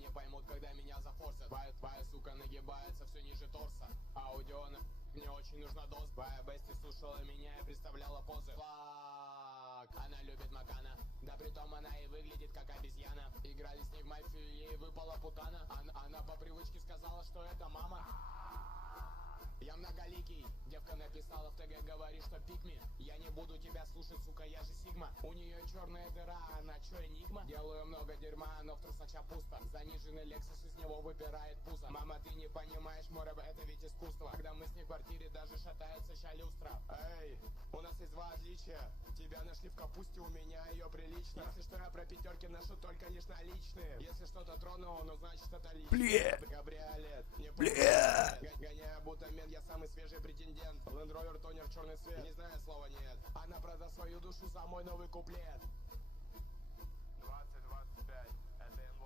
не поймут, когда меня зафорсят. Твоя сука нагибается все ниже торса. Аудио мне очень нужна доза. Твоя бести слушала меня и представляла позы. Фак, она любит Макана. Да притом она и выглядит как обезьяна. Играли с ней в мафию, ей выпала путана. Она по привычке сказала, что это мама. Я многоликий, девка написала в ТГ, говорит, что пикми. Я не буду тебя слушать, сука, я же Сигма. У нее черная дыра, она чё, энигма? Делаю много дерьма, но в трусах ща пусто. Заниженный Лексус, из него выпирает пузо. Мама, ты не понимаешь, мой рэп, это ведь искусство. Когда мы с ней в квартире, даже шатается ща люстра. Эй, у нас есть два отличия. Тебя нашли в капусте, у меня ее прилично. Если что, я про пятерки ношу только лишь наличные. Если что-то трону, ну значит это лично. Кабриолет, не гоняя будто мент, я самый свежий претендент. Land Rover, тонер, черный свет, не знаю слова нет. Она продаст свою душу за мой новый куплет. 20-25, это Эн Лесли.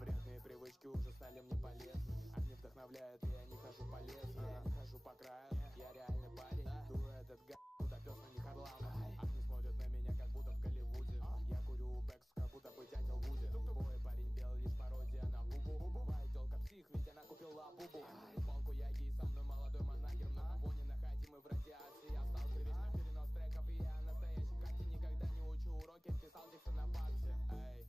Вредные привычки уже стали мне полезны. Они вдохновляют, и я не хожу по лесу. Я не хожу по краю, я реальный парень. Иду этот будто пес на них Харламов. Они смотрят на меня, как будто в Голливуде. Я курю бэкс, как будто бы дятел Вуди. Твой парень белый, лишь пародия на бубу. Твоя тёлка псих, ведь она купила бубу. Палку яги, со мной молодой манагер. На фоне находим мы в радиации. Я сталкер, вечно перенос треков. И я настоящий Кати, никогда не учу уроки. Писал тексты на парте. Эй,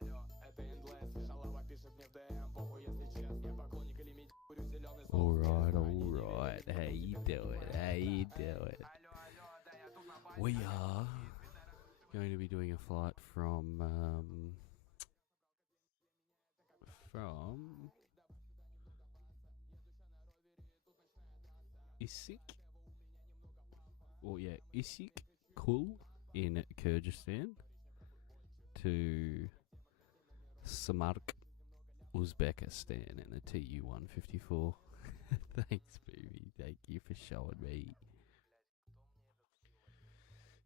алло, это Endless. Шалава пишет мне в ДМ, похуй, если честно. Я поклонник или медь, курю зеленый соус. Alright, how you doing? How you doing? We are going to be doing a flight from Issyk. Issyk Kul in Kyrgyzstan to Samark, Uzbekistan in the Tu-154. Thanks, baby. Thank you for showing me.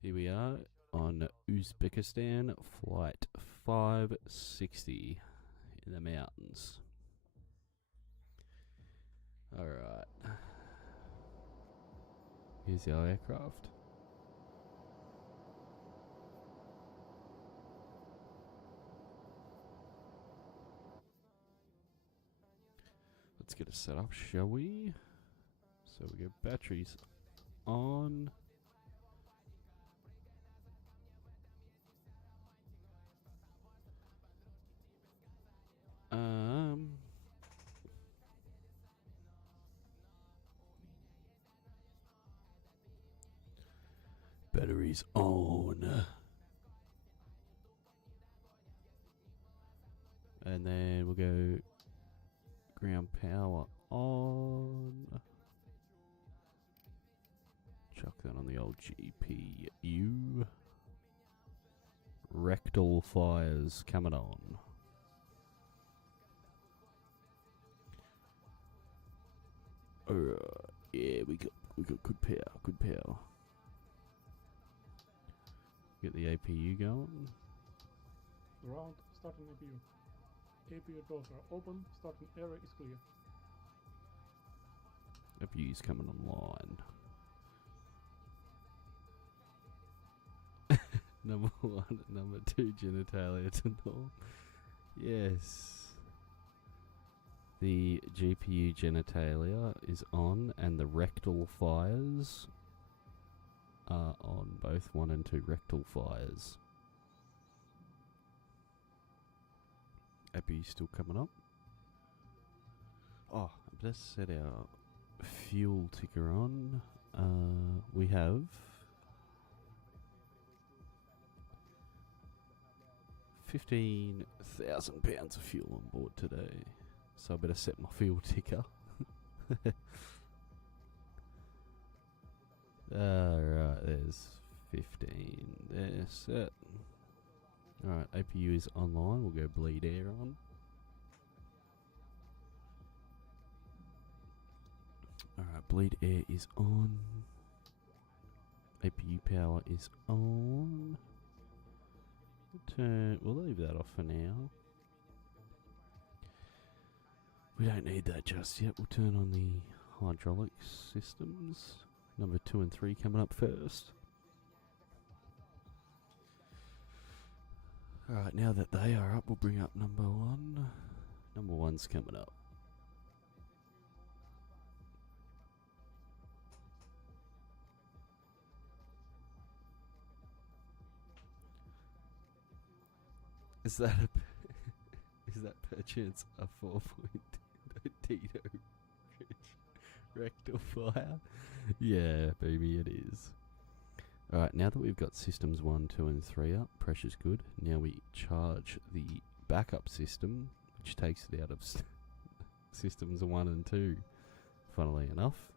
Here we are on Uzbekistan flight 560 in the mountains. Alright. Here's our aircraft. Let's get it set up, shall we? So we got batteries on. Batteries on. And then we'll go ground power on. Chuck that on the old GPU. Rectal fires coming on. Alright, yeah, we got good power. Get the APU going. Ground, starting APU. APU doors are open, starting area is clear. APU's coming online. Number 1 and number 2 genitalia to norm. Yes. The GPU genitalia is on and the rectal fires are on. Both 1 and 2 rectal fires. APU still coming up. Oh, let's set our fuel ticker on. We have 15,000 pounds of fuel on board today, so I better set my fuel ticker. Alright, there's 15 there, set. Alright, APU is online, we'll go bleed air on. Alright, bleed air is on. APU power is on. We'll leave that off for now. We don't need that just yet. We'll turn on the hydraulic systems. Number 2 and 3 coming up first. Alright, now that they are up, we'll bring up number 1. Number 1's coming up. Is that perchance a 4-point Tito rectal fire? Yeah, baby, it is. Alright, now that we've got systems 1, 2 and 3 up, pressure's good. Now we charge the backup system, which takes it out of systems 1 and 2, funnily enough.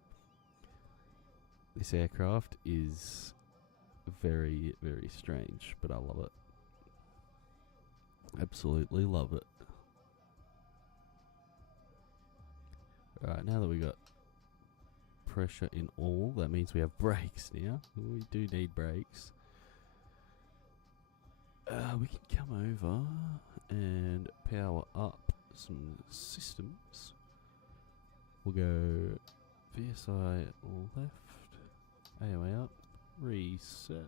This aircraft is very, very strange, but I love it. Absolutely love it. Alright, now that we got pressure in all, that means we have brakes now. We do need brakes. We can come over and power up some systems. We'll go VSI left, AOA up, reset.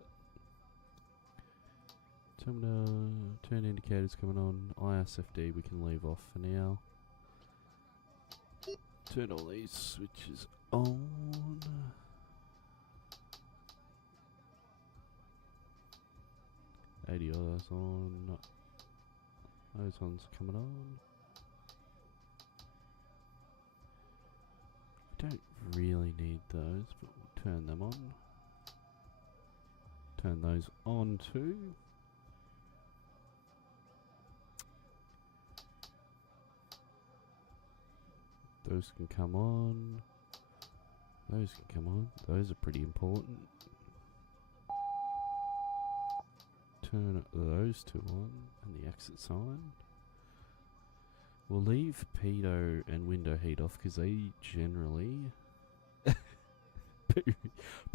Turn indicators coming on. ISFD we can leave off for now. Turn all these switches on. ADR's on. Those ones coming on. We don't really need those, but we'll turn them on. Turn those on too. Those can come on. Those can come on. Those are pretty important. Turn those two on and the exit sign. We'll leave pedo and window heat off because they generally...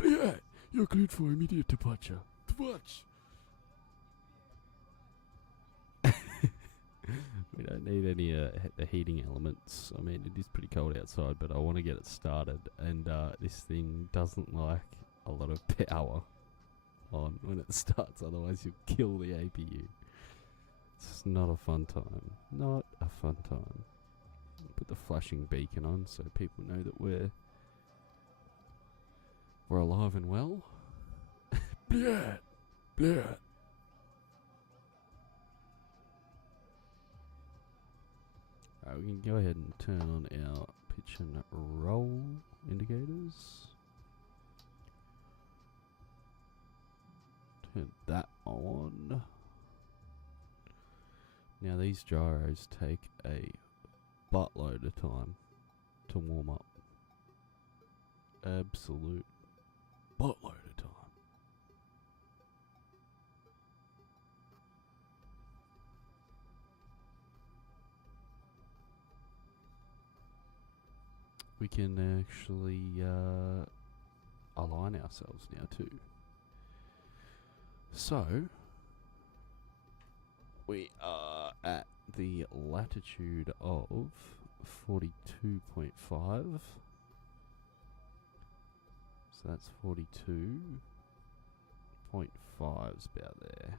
Yeah, you're cleared for immediate departure. Watch. We don't need any the heating elements. I mean, it is pretty cold outside, but I want to get it started. And this thing doesn't like a lot of power on when it starts. Otherwise, you'll kill the APU. It's not a fun time. Not a fun time. Put the flashing beacon on so people know that we're alive and well. Blah, blah. Alright, we can go ahead and turn on our pitch and roll indicators. Turn that on. Now these gyros take a buttload of time to warm up. Absolute buttload of time. We can actually align ourselves now too. So, we are at the latitude of 42.5. So that's 42.5's about there.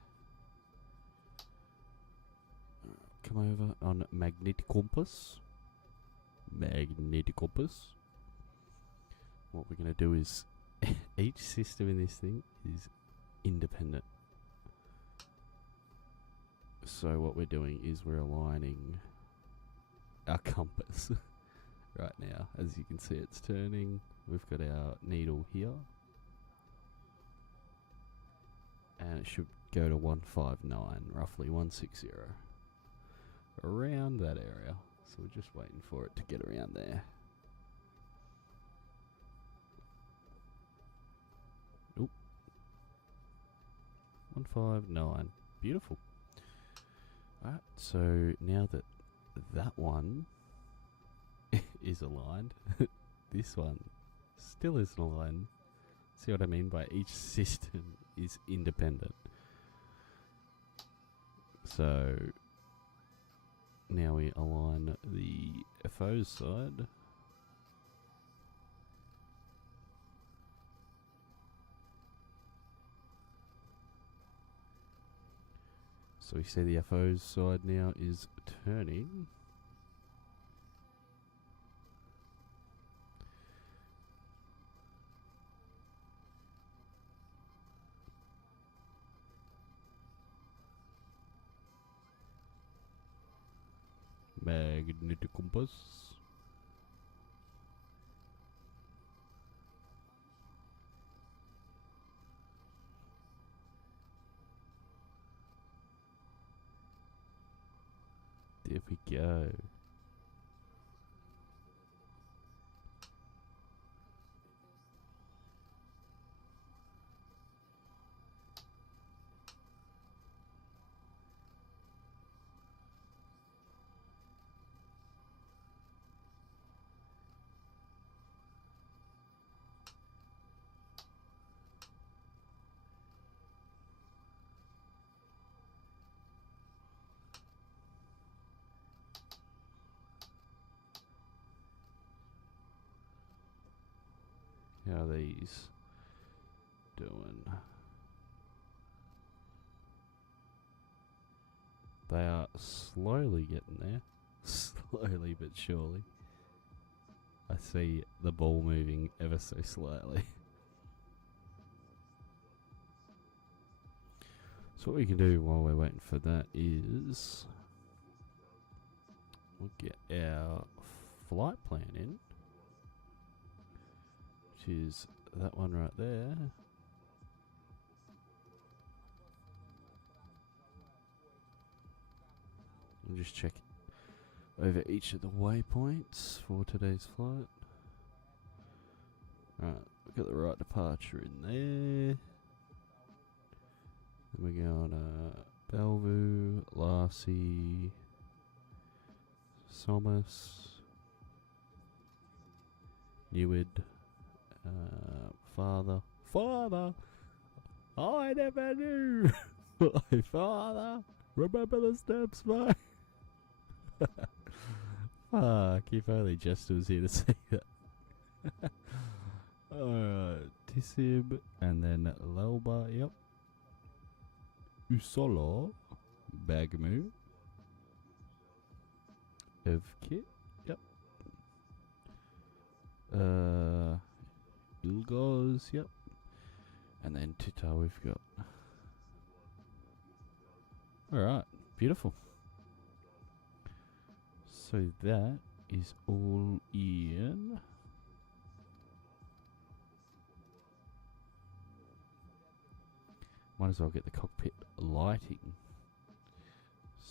Come over on magnetic compass. Magnetic compass. What we're going to do is each system in this thing is independent. So what we're doing is we're aligning our compass right now. As you can see, it's turning. We've got our needle here, and it should go to 159, roughly 160, around that area. So we're just waiting for it to get around there. Oop. 159. Beautiful. Alright, so now that that one is aligned, this one still isn't aligned. See what I mean by each system is independent. So Now we align the FO side. So we see the FO's side now is turning. Magnetic compass. There we go. How are these doing? They are slowly getting there. Slowly but surely. I see the ball moving ever so slightly. So what we can do while we're waiting for that is we'll get our flight plan in, which is that one right there. We'll just check over each of the waypoints for today's flight. Right, we've got the right departure in there. Then we're going to Bellevue, Larcy, Somas, Newid, Father. I never knew. My father. Remember the steps, mate. Fuck, if only Jester was here to see that. Alright, Tissib, and then Lelba, yep. Usolo, Bagmu, Evkit, yep. Ilgoz, yep. And then Tita we've got. Alright, beautiful. So that is all in. Might as well get the cockpit lighting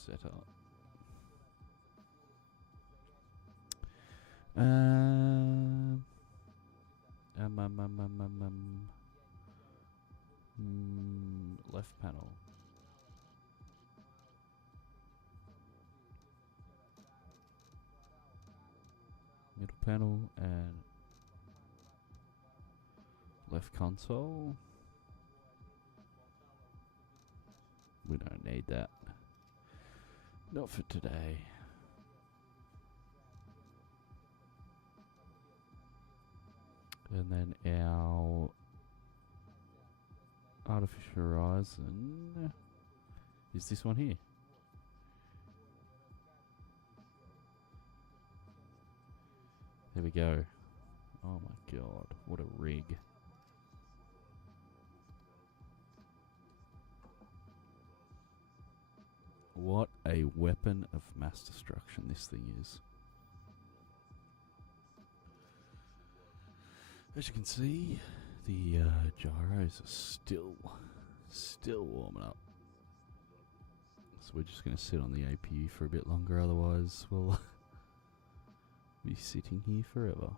set up. Left panel. Middle panel and left console. We don't need that. Not for today. And then our artificial horizon is this one here. There we go. Oh my god, what a rig. What a weapon of mass destruction this thing is. As you can see, the gyros are still warming up. So we're just going to sit on the APU for a bit longer, otherwise we'll be sitting here forever.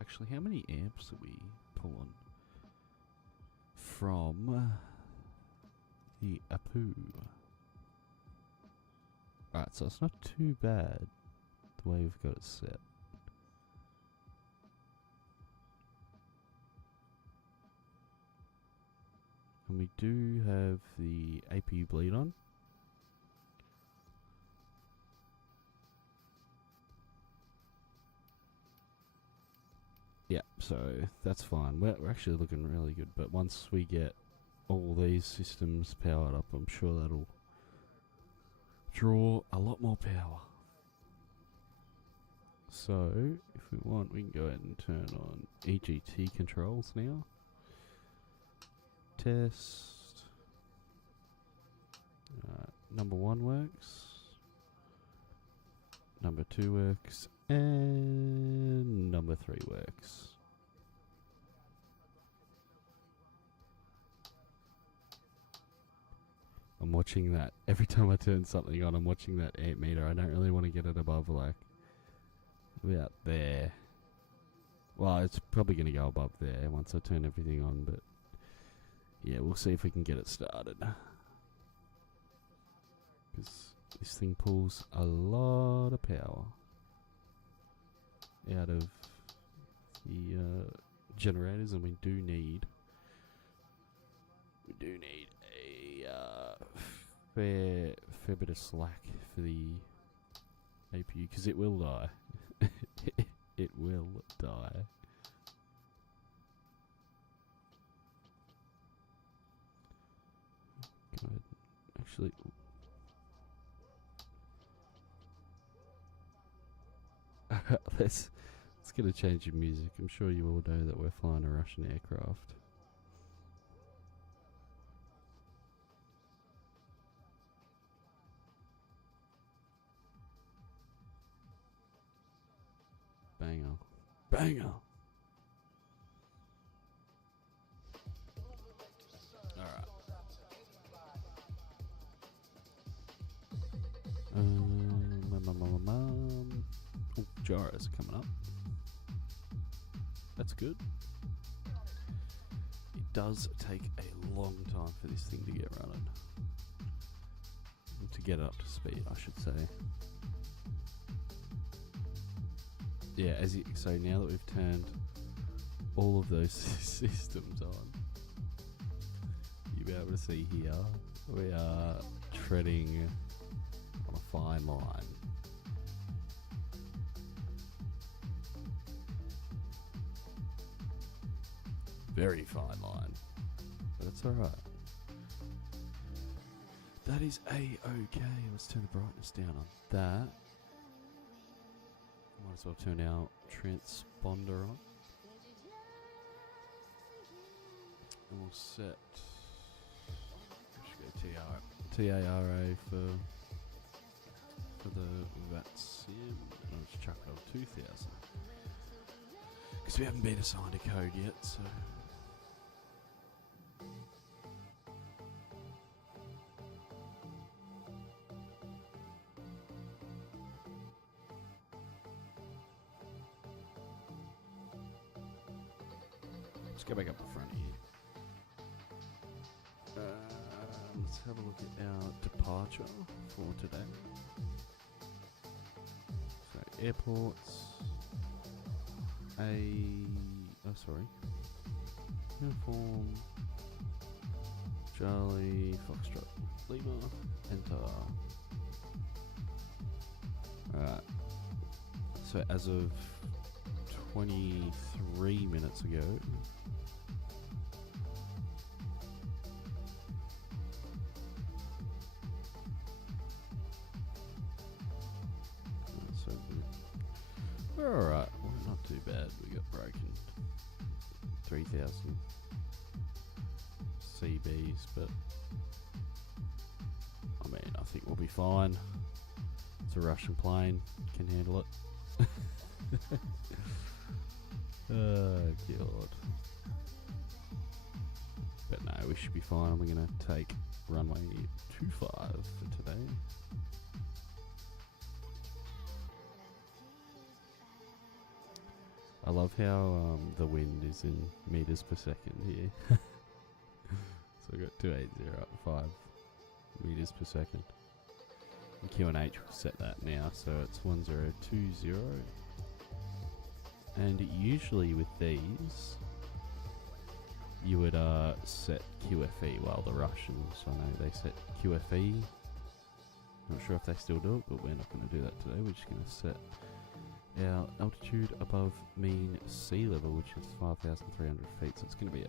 Actually, how many amps are we pulling from the APU? Alright, so it's not too bad the way we've got it set. And we do have the APU bleed on. Yeah, so that's fine. We're actually looking really good, but once we get all these systems powered up, I'm sure that'll draw a lot more power. So, if we want, we can go ahead and turn on EGT controls now. Test. Number 1 works. Number 2 works. And number 3 works. I'm watching that. Every time I turn something on, I'm watching that amp meter. I don't really want to get it above, like, about there. Well, it's probably going to go above there once I turn everything on, but yeah, we'll see if we can get it started. Because this thing pulls a lot of power out of the generators, and we do need a fair bit of slack for the APU, because it will die. It will die. Go ahead. Actually, let's get a change of music. I'm sure you all know that we're flying a Russian aircraft. Banger. Banger! Alright. Oh, gyros coming up. That's good. It does take a long time for this thing to get running. To get it up to speed, I should say. Yeah, so now that we've turned all of those systems on, you'll be able to see here, we are treading on a fine line. Very fine line, but it's alright. That is A-okay. Let's turn the brightness down on that. Might as well turn our transponder on. And we'll set, let's go TARA for the VATSIM. And I'll just chuck it on 2000. Because we haven't been assigned a code yet, so. Let's go back up the front here. Let's have a look at our departure for today. So airports. Uniform. Charlie, Foxtrot, Lima, enter. Alright. So as of 23 minutes ago, we're alright, well, not too bad. We got broken 3,000 CBs, but I mean, I think we'll be fine. It's a Russian plane, can handle it. Oh god. But no, we should be fine. We're gonna take runway 25 for today. I love how the wind is in meters per second here. So we got 2805 meters per second. And QNH will set that now, so it's 1020. And usually with these, you would set QFE, while the Russians, I know they set QFE. Not sure if they still do it, but we're not going to do that today. We're just going to set our altitude above mean sea level, which is 5,300 feet. So it's going to be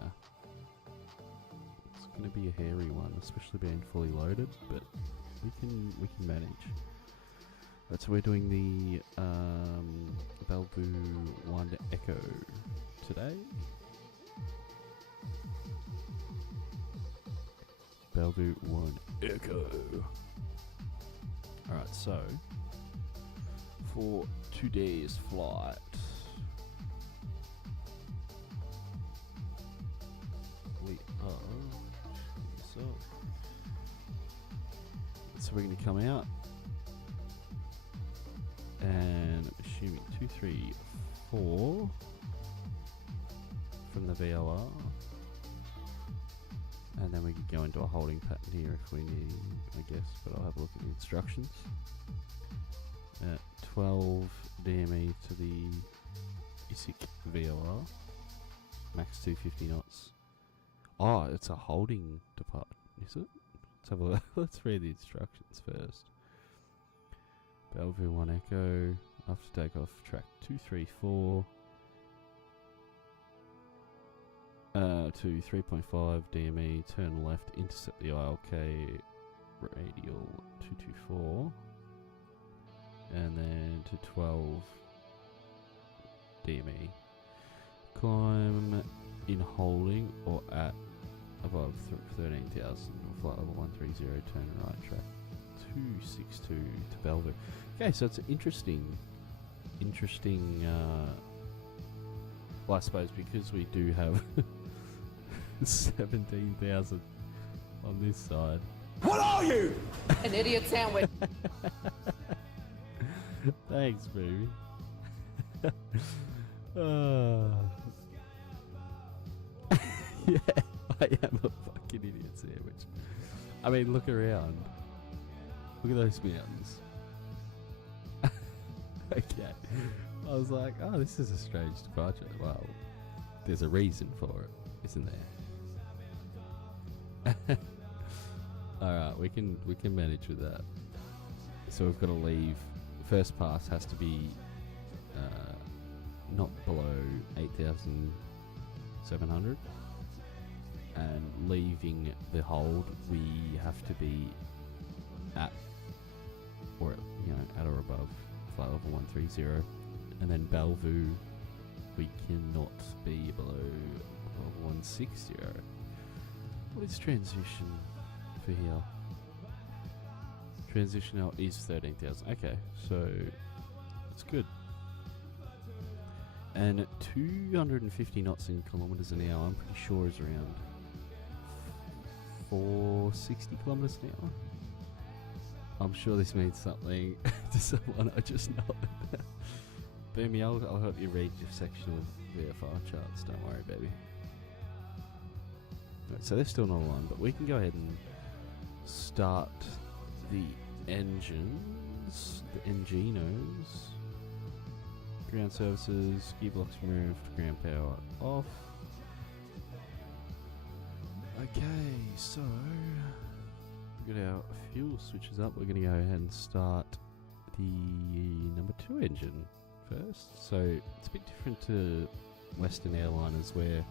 a hairy one, especially being fully loaded. But we can manage. Right, so we're doing the Bellevue 1 Echo today. Bellevue 1 Echo. Alright, so for today's flight, we are. So we're going to come out, and I'm assuming 234 from the VOR. And then we could go into a holding pattern here if we need, I guess, but I'll have a look at the instructions. 12 DME to the ISIC VOR, max 250 knots. Oh, it's a holding departure, is it? Let's have a look. Let's read the instructions first. Bellevue 1 Echo, after takeoff, track 234. To 3.5 DME, turn left, intercept the ILK radial 224, and then to 12 DME. Climb in holding or at above 13,000, flight level 130, turn right, track 262 to Bellevue. Okay, so it's interesting. Well, I suppose because we do have 17,000 on this side. What are you? An idiot sandwich. Thanks, baby. Yeah, I am a fucking idiot sandwich. I mean, look around. Look at those mountains. Okay. I was like, oh, this is a strange departure. Well, there's a reason for it, isn't there? Alright, we can manage with that. So we've got to leave. First pass has to be not below 8,700. And leaving the hold, we have to be at or above flight level 130. And then Bellevue, we cannot be below 160. What is transition for here? Transition now is 13,000. Okay, so it's good. And 250 knots in kilometers an hour, I'm pretty sure is around 460 kilometers an hour. I'm sure this means something to someone I just know. Boomy, I'll help you read your section of VFR charts. Don't worry, baby. Right, so they're still not aligned, but we can go ahead and start the engines, the Enginos. Ground services, gearbox removed, ground power off. Okay, so we've got our fuel switches up. We're going to go ahead and start the number 2 engine first. So it's a bit different to Western airliners where,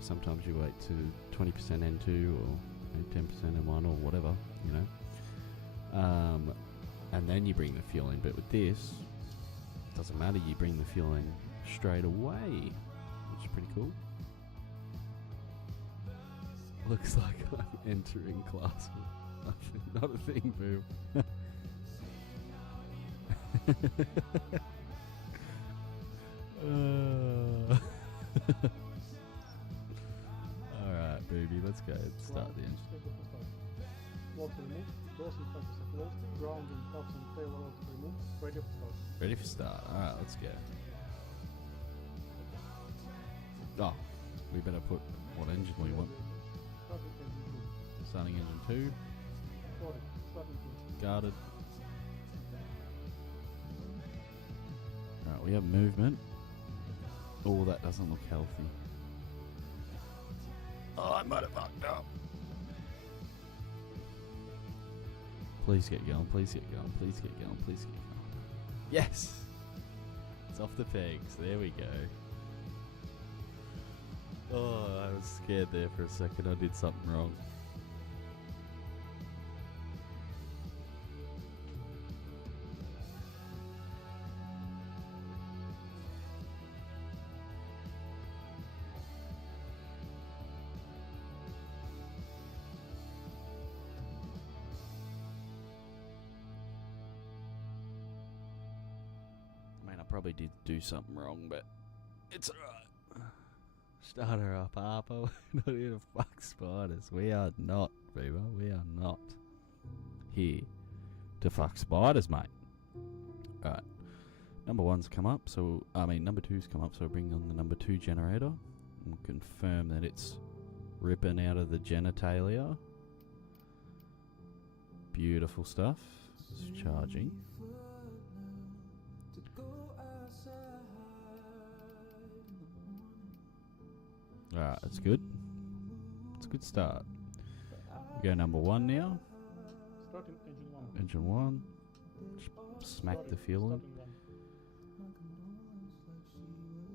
sometimes you wait to 20% N2 or 10% N1 or whatever, and then you bring the fuel in. But with this, it doesn't matter, you bring the fuel in straight away, which is pretty cool. Looks like I'm entering class. Not a thing, boo. Alright, baby, let's go and start the engine. Water removed, doors and hatches are closed, ground and tops and tail rods removed, ready for start. Ready for start. Alright, let's go. Oh, we better put what engine we want. Starting engine 2. Starting engine 2. Sorry, starting 2. Guarded. Alright, we have movement. Oh, that doesn't look healthy. Oh, I might have fucked up. Please get going, please get going, please get going, please get going. Yes! It's off the pegs. There we go. Oh, I was scared there for a second. I did something wrong. I mean, I probably did do something wrong, but it's alright. Start her up, Harper. We're not here to fuck spiders. We are not, Beaver. We are not here to fuck spiders, mate. Alright. Number 1's come up, so number 2's come up, so I bring on the number 2 generator and confirm that it's ripping out of the genitalia. Beautiful stuff. It's charging. Alright, that's good. It's a good start. We go number 1 now. Starting engine 1. Engine 1. Just smack the fuel in.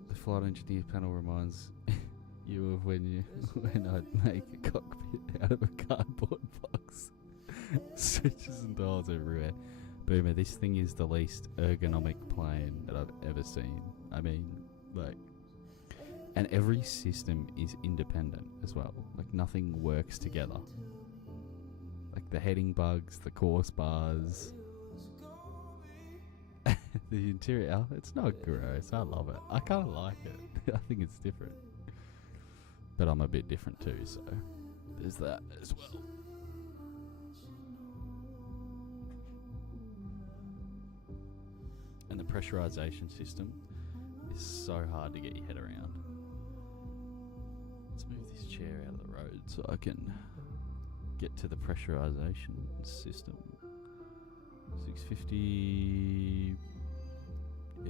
The flight engineer panel reminds you of when I'd make a cockpit out of a cardboard box. Switches and dials everywhere. Boomer, this thing is the least ergonomic plane that I've ever seen. I mean, like... And every system is independent as well. Like, nothing works together. Like, the heading bugs, the course bars... the interior, it's not gross. I love it. I kind of like it. I think it's different. But I'm a bit different too, so there's that as well. And the pressurization system is so hard to get your head around. Let's move this chair out of the road so I can get to the pressurization system. 650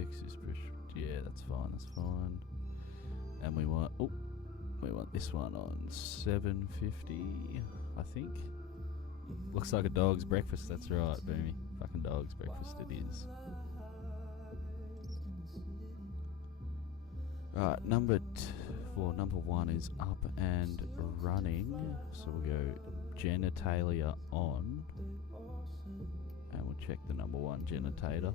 X is pressure. Yeah, that's fine. That's fine. And we want this one on 750. I think. Looks like a dog's breakfast. That's right, Boomy. Fucking dog's breakfast it is. Alright, number 1 is up and running. So we'll go genitalia on. And we'll check the number 1 genitator.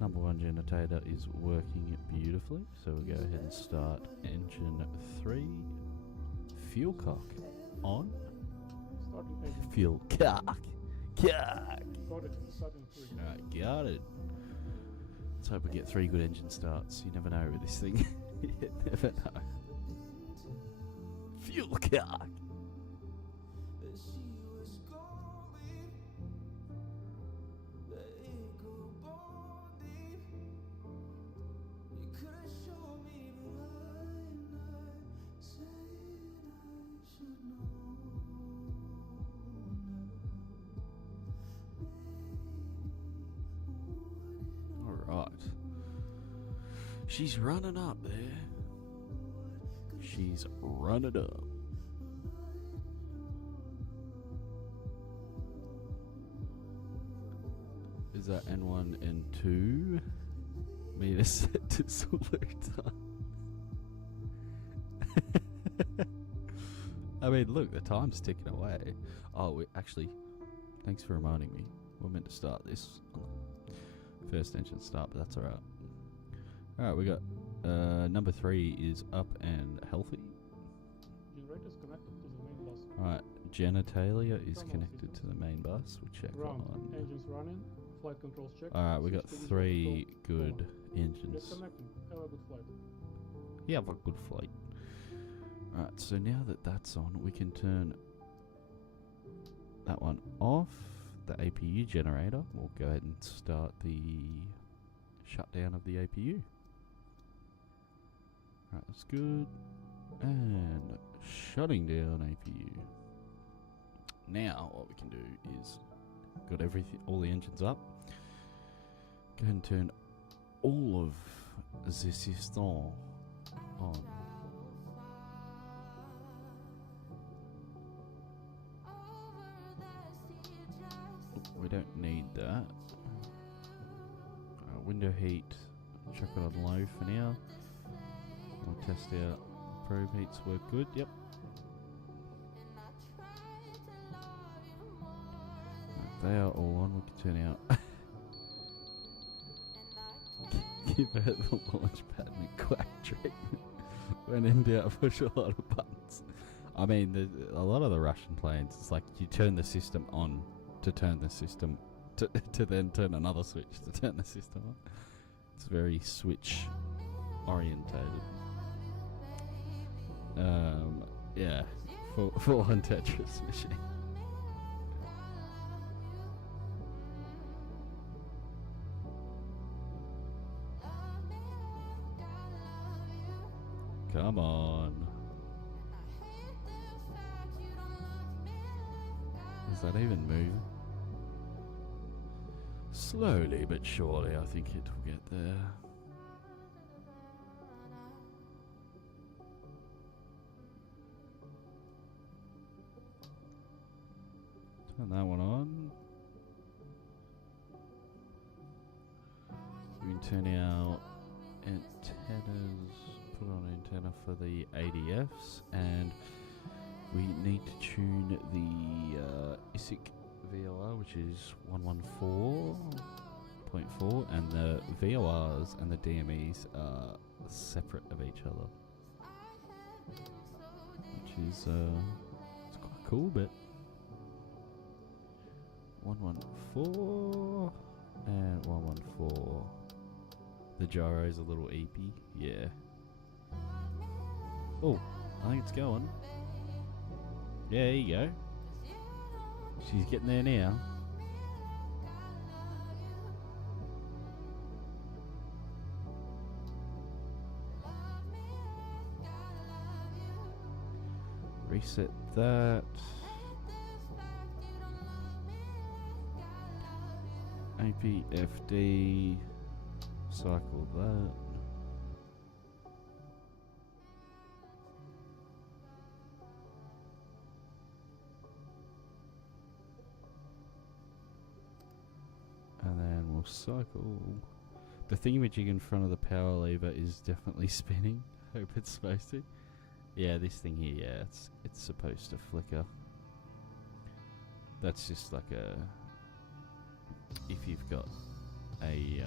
Number 1 genitator is working beautifully. So we'll go ahead and start engine 3. Fuel cock on. Starting engine. Fuel cock. Cock. Starting 3. Alright, got it. Let's hope we get 3 good engine starts. You never know with this thing. You never know. Fuel cock. She's running up there. She's running up. Is that N1 and 2? Meter set to salute. I mean, look, the time's ticking away. Oh, actually, thanks for reminding me. We're meant to start this on the first engine start, but that's alright. Alright, we got number 3 is up and healthy. Generator is connected to the main bus. Alright, genitalia is Thermal connected system. to the main bus. We'll check Ground. on. Engines running. Flight controls checked. Alright, we got System is 3 controlled. good engines. Disconnecting. Have a good flight. Yeah, have a good flight. Alright, so now that that's on, we can turn that one off. The APU generator. We'll go ahead and start the shutdown of the APU. Alright, that's good. And shutting down APU. Now, what we can do is got all the engines up. Go ahead and turn all of the system on. We don't need that. Window heat, chuck it on low for now. We'll test out probe heats work good. Yep. They are all on. We can turn out. Give her the launch pad and quack treatment. When in doubt, push a lot of buttons. I mean, a lot of the Russian planes, it's like you turn the system on to turn the system to then turn another switch to turn the system on. It's very switch orientated. Yeah, full on Tetris machine. Come on. Is that even moving? Slowly but surely, I think it will get there. Turn that one on. We can turn our antennas, put on antenna for the ADFs, and we need to tune the ISIC VOR, which is 114.4, and the VORs and the DMEs are separate of each other, which is it's quite cool, but 114 and 114. The gyro's a little eepy, yeah. Oh, I think it's going. Yeah, there you go. She's getting there now. Reset that. APFD. Cycle that. And then we'll cycle. The thingamajig in front of the power lever is definitely spinning. Hope it's supposed to. Yeah, this thing here, yeah, it's supposed to flicker. That's just like a... if you've got a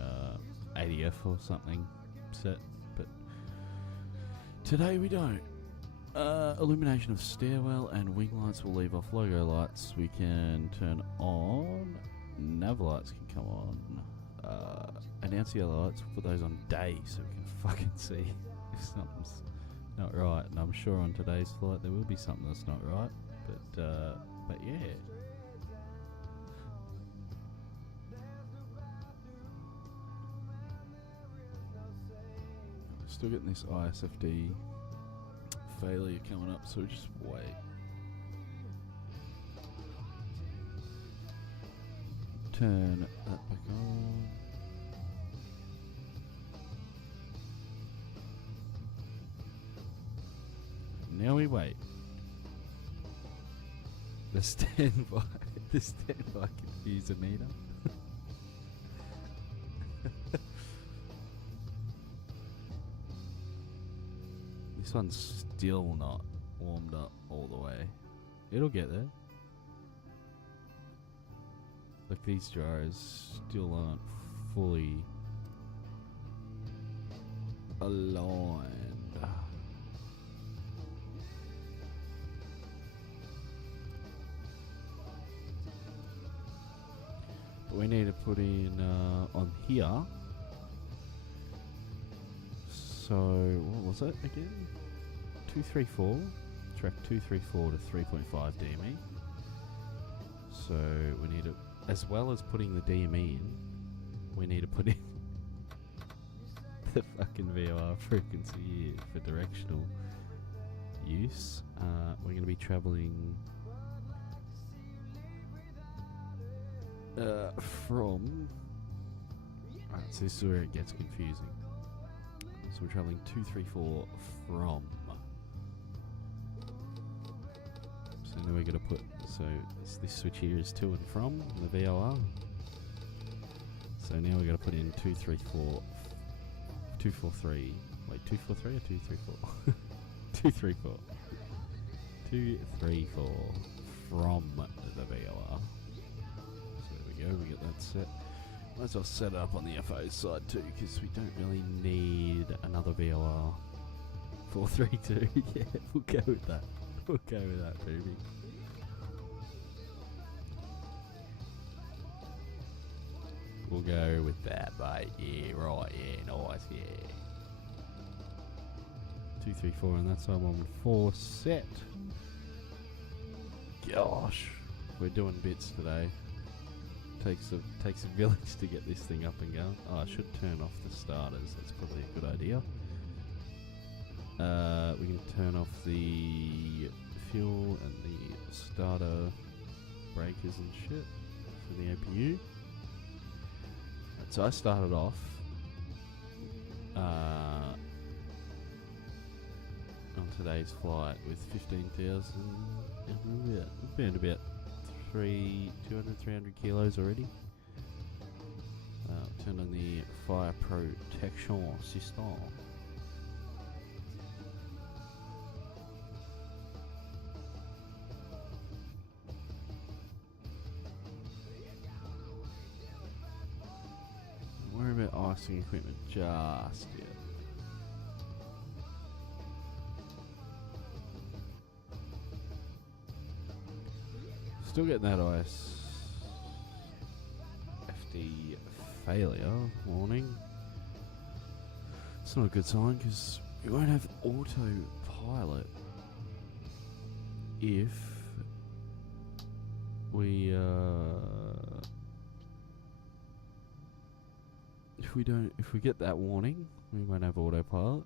ADF or something set, but today we don't. Illumination of stairwell and wing lights will leave off. Logo lights we can turn on. Nav lights can come on. Announce the other lights, we'll put those on day so we can fucking see if something's not right. And I'm sure on today's flight there will be something that's not right. But yeah. Still getting this ISFD failure coming up, so just wait. Turn that back on. Now we wait. The standby confuser meter. This one's still not warmed up all the way. It'll get there. Like these gyros still aren't fully aligned. But we need to put in on here. So what was it again? 234. Track 234 to 3.5 DME. So we need to, as well as putting the DME in, we need to put in the fucking VOR frequency here for directional use. We're going to be travelling from... Alright, so this is where it gets confusing. So we're travelling 234 from. So now we're going to put... So this switch here is to and from the VOR. So now we got to put in 234, 243. Wait, 243 or 234? 234. 234 from the VLR. So there we go, we get that set. Might as well set it up on the FO side too, because we don't really need another VLR. 432, yeah, we'll go with that. We'll go with that, baby. We'll go with that, mate. Yeah, right, yeah, nice, yeah. 234 on that side, 114 set. Gosh, we're doing bits today. Takes a village to get this thing up and going. Oh, I should turn off the starters. That's probably a good idea. We can turn off the fuel and the starter breakers and shit for the APU. So I started off on today's flight with 15,000. We've been about 200-300 kilos already. Turned on the fire protection system. Worry about icing equipment just yet. Still getting that ice FD failure warning. It's not a good sign because we won't have autopilot if we if we get that warning. We won't have autopilot.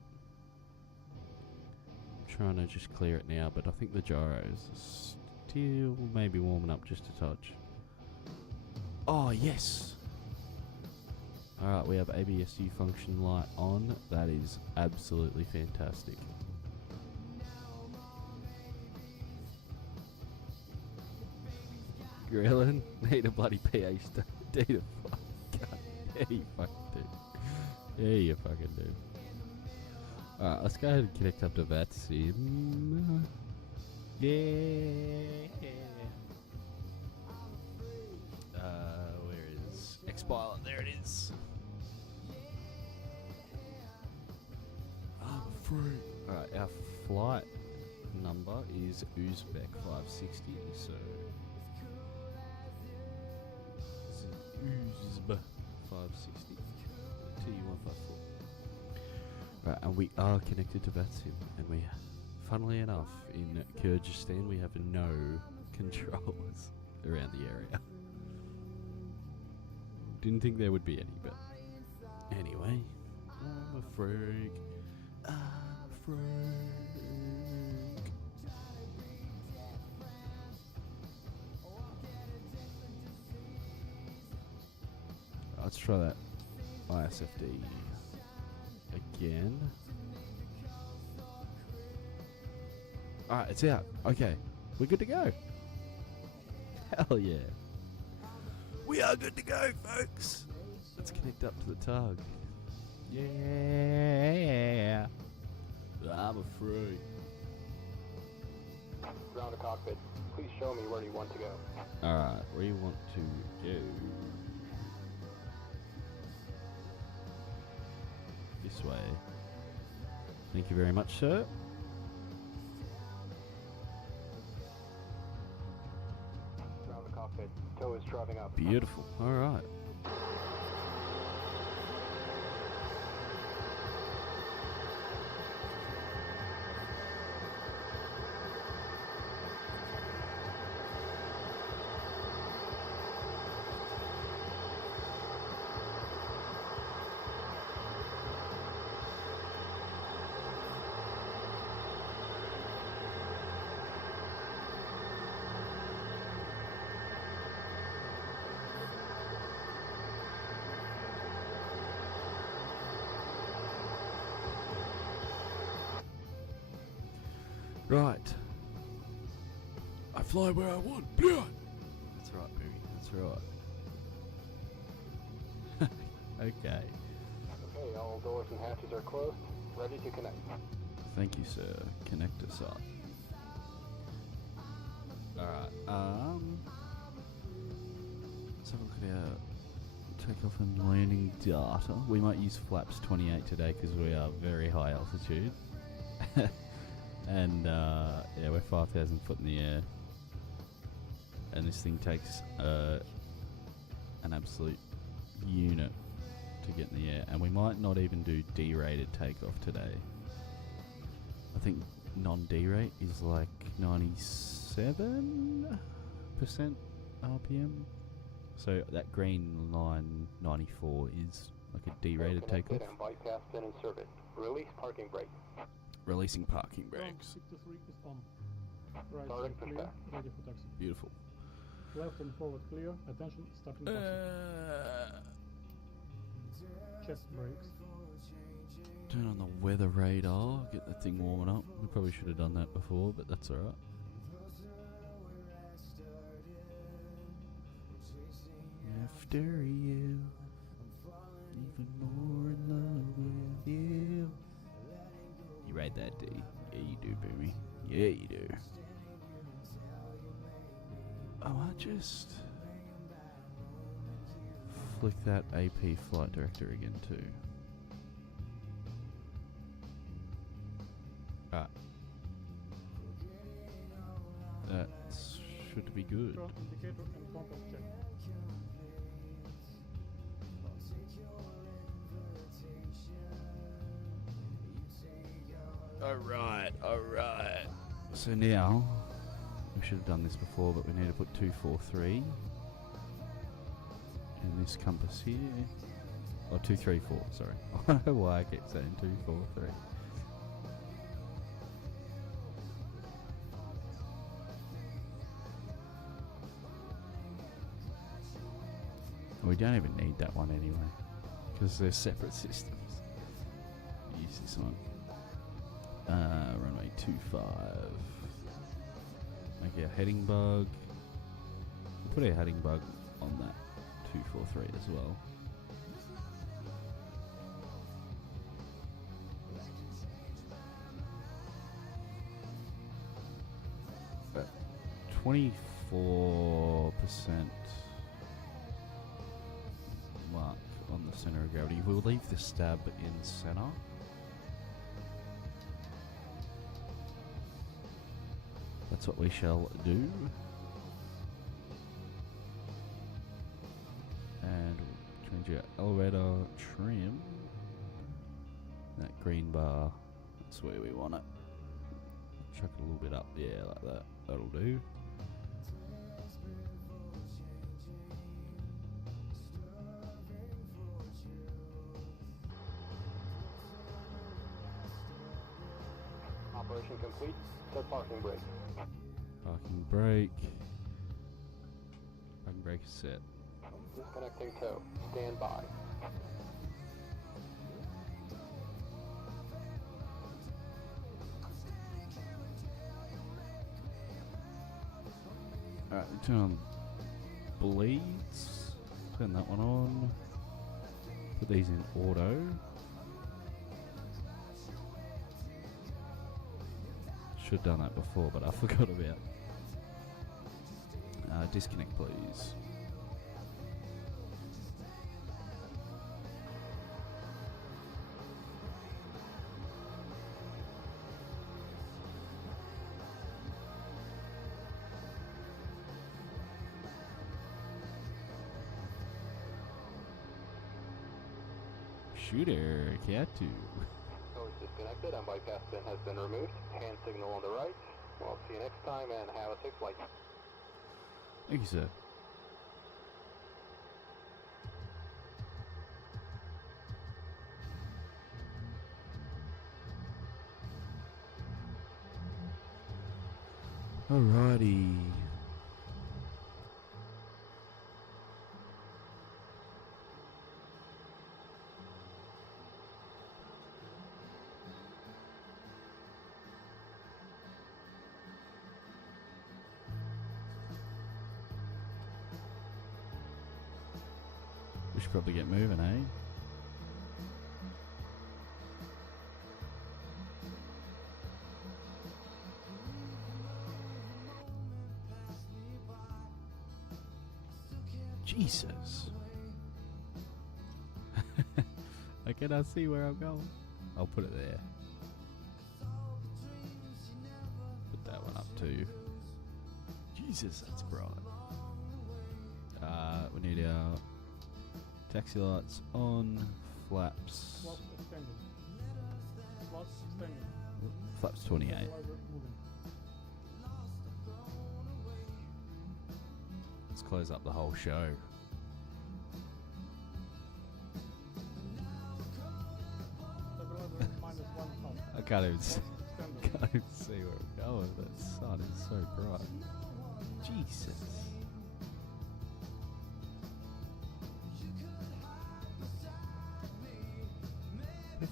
I'm trying to just clear it now, but I think the gyros still maybe warming up just a touch. Oh yes. Alright, we have ABSU function light on. That is absolutely fantastic. Grilling? Need a bloody PH data. Yeah, you fucking do. Yeah, you fucking do. Alright, let's go ahead and connect up to VATSIM. Yeah. Where is X-Pilot? There it is. I'm free. Alright, our flight number is Uzbek 560, so Uzbek 560 Tu-154. Right, and we are connected to VATSIM, and we, funnily enough, in Kyrgyzstan we have no controls around the area. Didn't think there would be any, but anyway. I'm a freak. I'm a freak. Let's try that ISFD again. Alright, it's out. Okay, we're good to go. Hell yeah. We are good to go, folks. Let's connect up to the tug. Yeah. I'm a freak. Ground to cockpit. Please show me where you want to go. Alright, where you want to go? This way. Thank you very much, sir. Ground to cockpit. Tow is driving up. Beautiful. Alright. Right. I fly where I want. That's right, baby. That's right. Okay. Okay, all doors and hatches are closed. Ready to connect. Thank you, sir. Connect us up. Alright, let's have a look at our takeoff and landing data. We might use flaps 28 today because we are very high altitude. And yeah, we're 5,000 foot in the air. And this thing takes an absolute unit to get in the air. And we might not even do D-rated takeoff today. I think non-D-rate is like 97% RPM. So that green line 94 is like a D-rated takeoff. And bypass been inserted. Release parking brake. Releasing parking Ground brakes. 63 is on. Right Starting side clear, pushback. ready for taxi. Beautiful. Left and forward clear, attention, starting taxi. Chest brakes. Turn on the weather radar, get the thing warming up. We probably should have done that before, but that's alright. After you, even more in love with you. You rate that, D? Yeah, you do, baby. Yeah, you do. I might just flick that AP flight director again too. Alright. That should be good. Turn indicator and compass check. Alright. So now, we should have done this before, but we need to put 243 in this compass here. Or 234, sorry. I don't know why I keep saying 243. We don't even need that one anyway, because they're separate systems. Use this one. Runway 25. Make our heading bug. We'll put our heading bug on that 243 as well. But 24% mark on the center of gravity. We'll leave the stab in center. That's what we shall do. And change your elevator trim. That green bar, that's where we want it. Chuck it a little bit up, yeah, like that. That'll do. Operation complete. Set parking brake. Parking brake. Parking brake is set. Disconnecting tow. Stand by. Alright, we turn on bleeds. Turn that one on. Put these in auto. Should have done that before, but I forgot about. Disconnect, please. Shooter, cat 2. Tow is disconnected and bypass bin has been removed. Hand signal on the right. We'll see you next time and have a safe flight. Thank you, sir. Alrighty. We should probably get moving, eh? Jesus. I cannot see where I'm going. I'll put it there. Put that one up too. Jesus, that's bright. We need our taxi lights on, flaps. Flaps extended. Flaps extended. Flaps 28. Otherwise we're moving. Let's close up the whole show. Stabilizer -1 half. I can't even see, Extended. can't even see where I'm going. That sun is so bright. Jesus.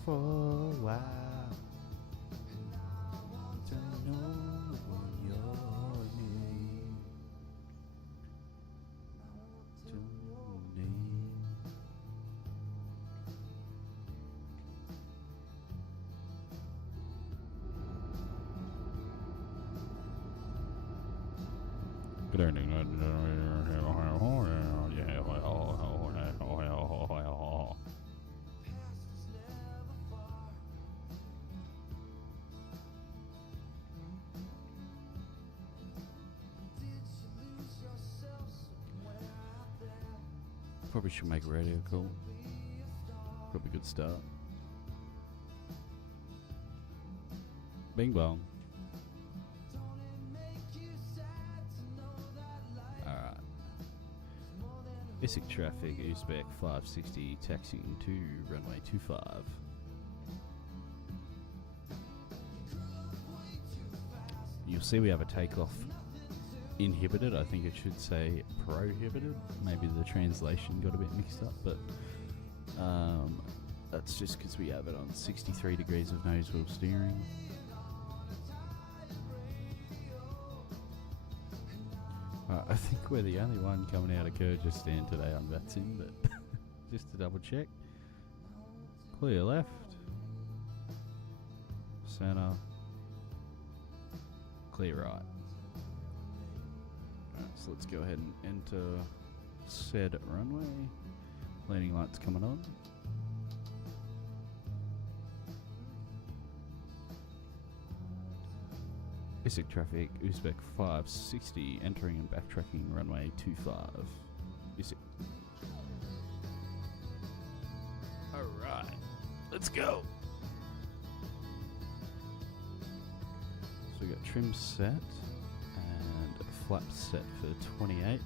For a while, to know your name, to name. Good evening. Probably should make a radio call. Probably a good start. Bing bong. Alright. Basic traffic, Uzbek 560, taxiing to runway 25. You'll see we have a takeoff inhibited. I think it should say prohibited. Maybe the translation got a bit mixed up, but that's just because we have it on 63 degrees of nose wheel steering. I think we're the only one coming out of Kyrgyzstan today on Vatsim, but just to double check. Clear left. Center. Clear right. Alright, so let's go ahead and enter said runway. Landing lights coming on. Basic traffic, Uzbek 560, entering and backtracking runway 25. Basic. Alright, let's go. So we got trim set and flap set for 28.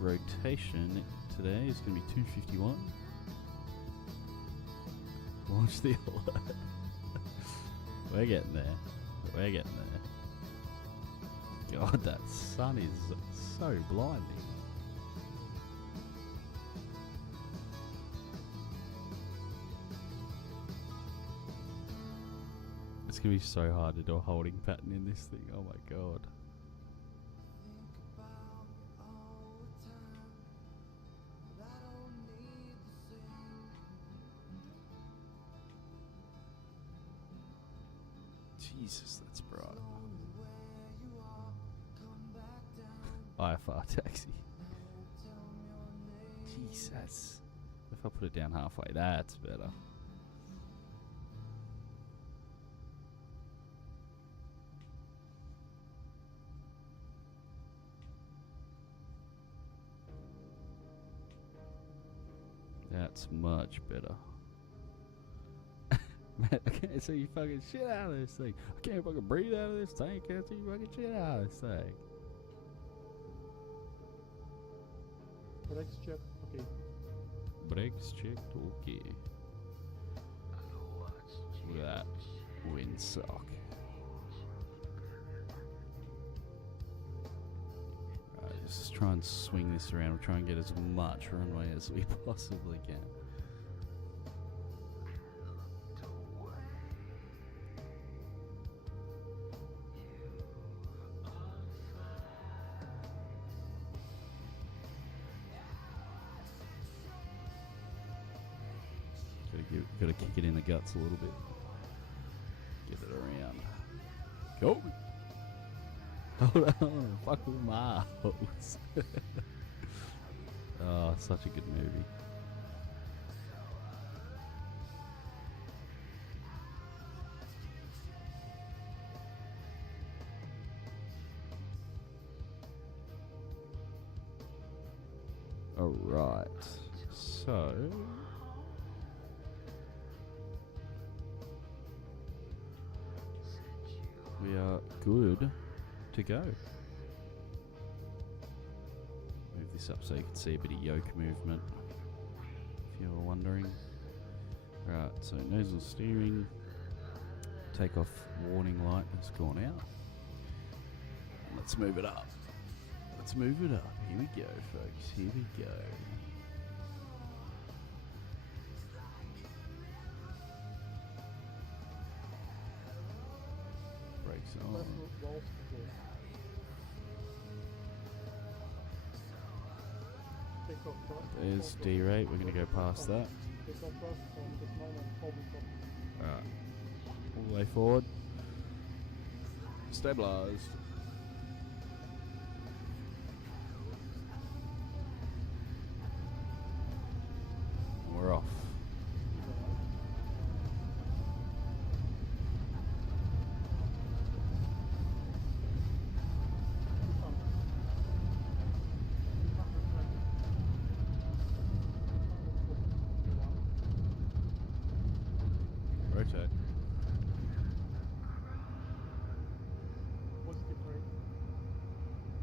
Rotation today is going to be 251. Launch the alert. We're getting there. We're getting there. God, that sun is so blinding. It's going to be so hard to do a holding pattern in this thing. Oh my god. Jesus, that's bright. IFR taxi. Jesus. If I put it down halfway, that's better. That's much better. Man, I can't see you fucking shit out of this thing. I can't fucking breathe out of this thing. I can't see you fucking shit out of this thing. Brakes check. Okay. Brakes checked. Okay. Look at that windsock. Alright, just try and swing this around. We'll try and get as much runway as we possibly can. Gotta kick it in the guts a little bit. Get it around. Go! Hold on, fuck with my hose. such a good movie. Alright, so we are good to go. Move this up so you can see a bit of yoke movement, if you were wondering. Right, so nozzle steering, takeoff warning light has gone out. Let's move it up. Let's move it up. Here we go, folks. Here we go. Brakes on. There's D-rate. We're going to go past that. Alright. All the way forward. Stabilised. We're off. Rotate.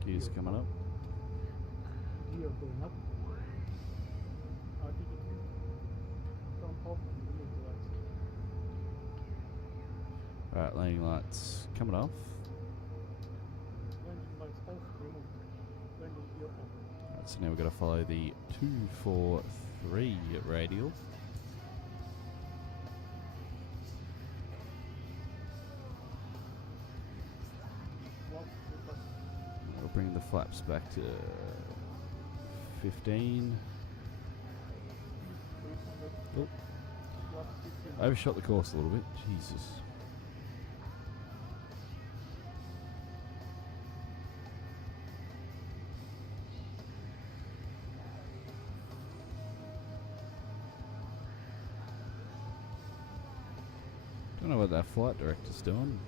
Gears coming up. Gear going up. Alright, landing lights coming off. Landing lights off, removed. Landing gear off. Right, so now we've got to follow the 243 radial. We'll bring the flaps back to 15. Oh. I overshot the course a little bit. Jesus. Don't know what that flight director's doing.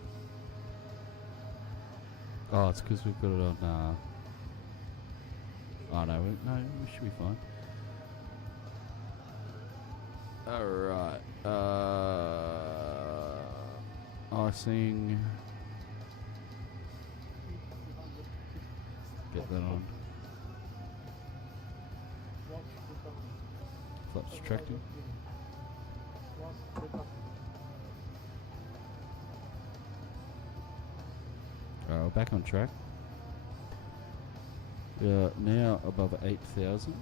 Oh, it's because we've got it on. Oh no, we should be fine. Alright. Icing. Get that on. Flaps retracting. Alright, we're back on track. We are now above 8,000.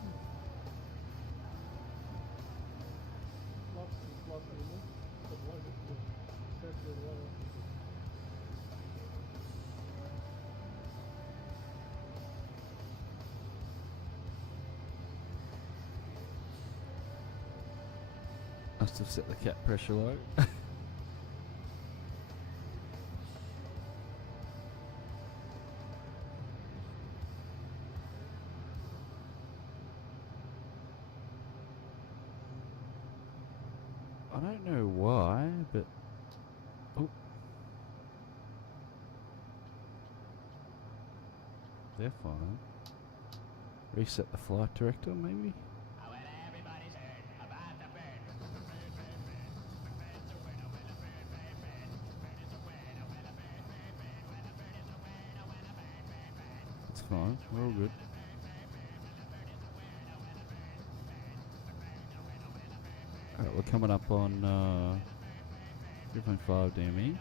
Must have set the cap pressure low. I don't know why, but oh, they're fine. Reset the flight director, maybe. It's fine. We're all good. Alright, we're coming up on 3.5 DME.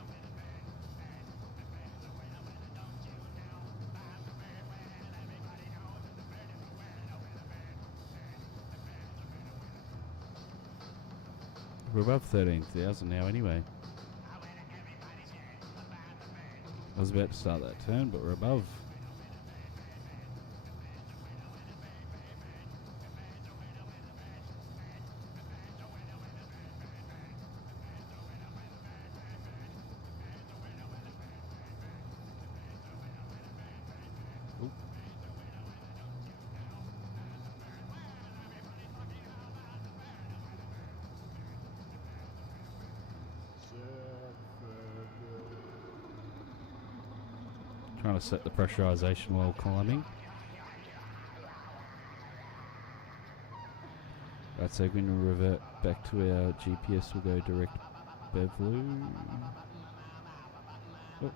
We're above 13,000 now anyway. I was about to start that turn, but we're above. trying to set the pressurization while climbing. Right, so we're going to revert back to our GPS. We'll go direct Bevlu. Oh.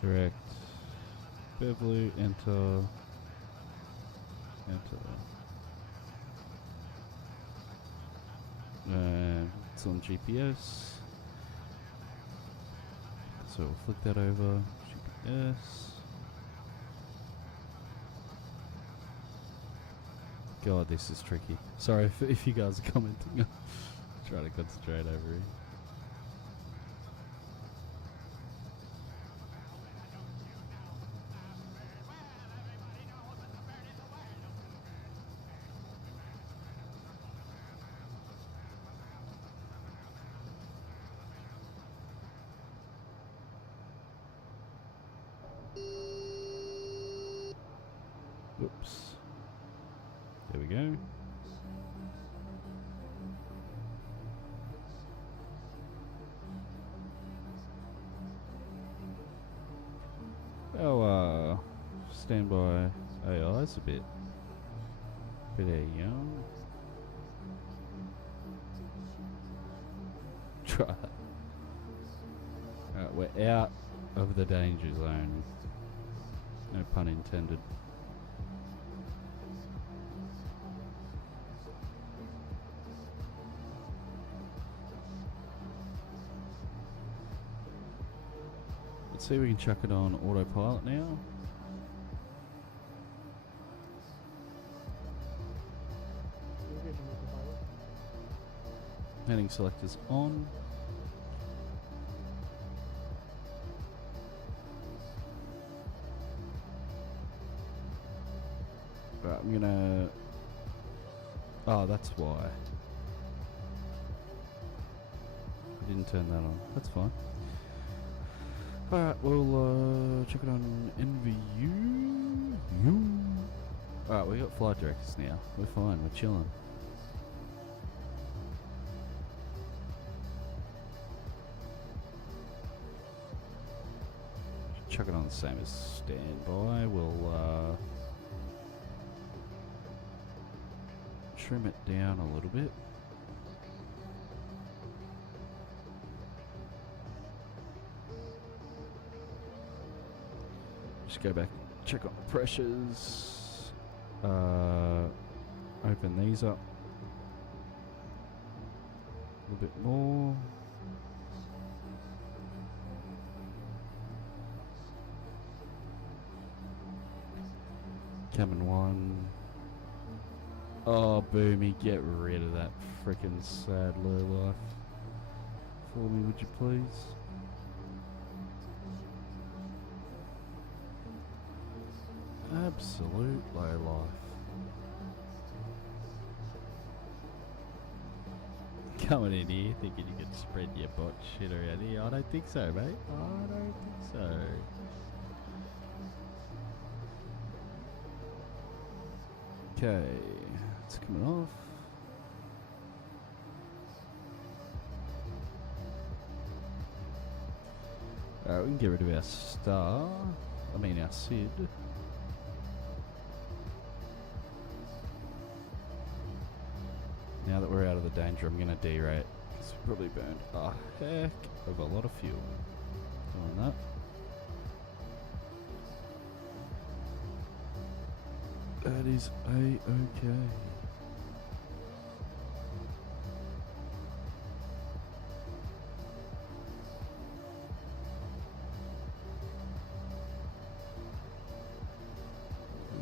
Direct Bevlu, enter. It's on GPS. So we'll flick that over. GPS. God, this is tricky. Sorry if you guys are commenting. I'm trying to concentrate over here. Whoops. There we go. Oh, standby AI is a bit young. Try that. Alright, we're out of the danger zone. No pun intended. Let's see if we can chuck it on autopilot now. Heading selectors on. Right, I'm gonna... Oh, that's why. I didn't turn that on. That's fine. Alright, we'll check it on NVU. Alright, we got flight directors now. We're fine, we're chilling. Chuck it on the same as standby. We'll trim it down a little bit. Just go back, check on pressures. Open these up a little bit more. Cabin 1. Oh, Boomy, get rid of that frickin' sad low life for me, would you please? Absolute low life. Coming in here thinking you can spread your bot shit around here. I don't think so, mate. I don't think so. Okay, it's coming off. Alright, we can get rid of our star. I mean our SID. Now that we're out of the danger, I'm going to derate, because we probably burned a heck of a lot of fuel doing that. That is a-okay.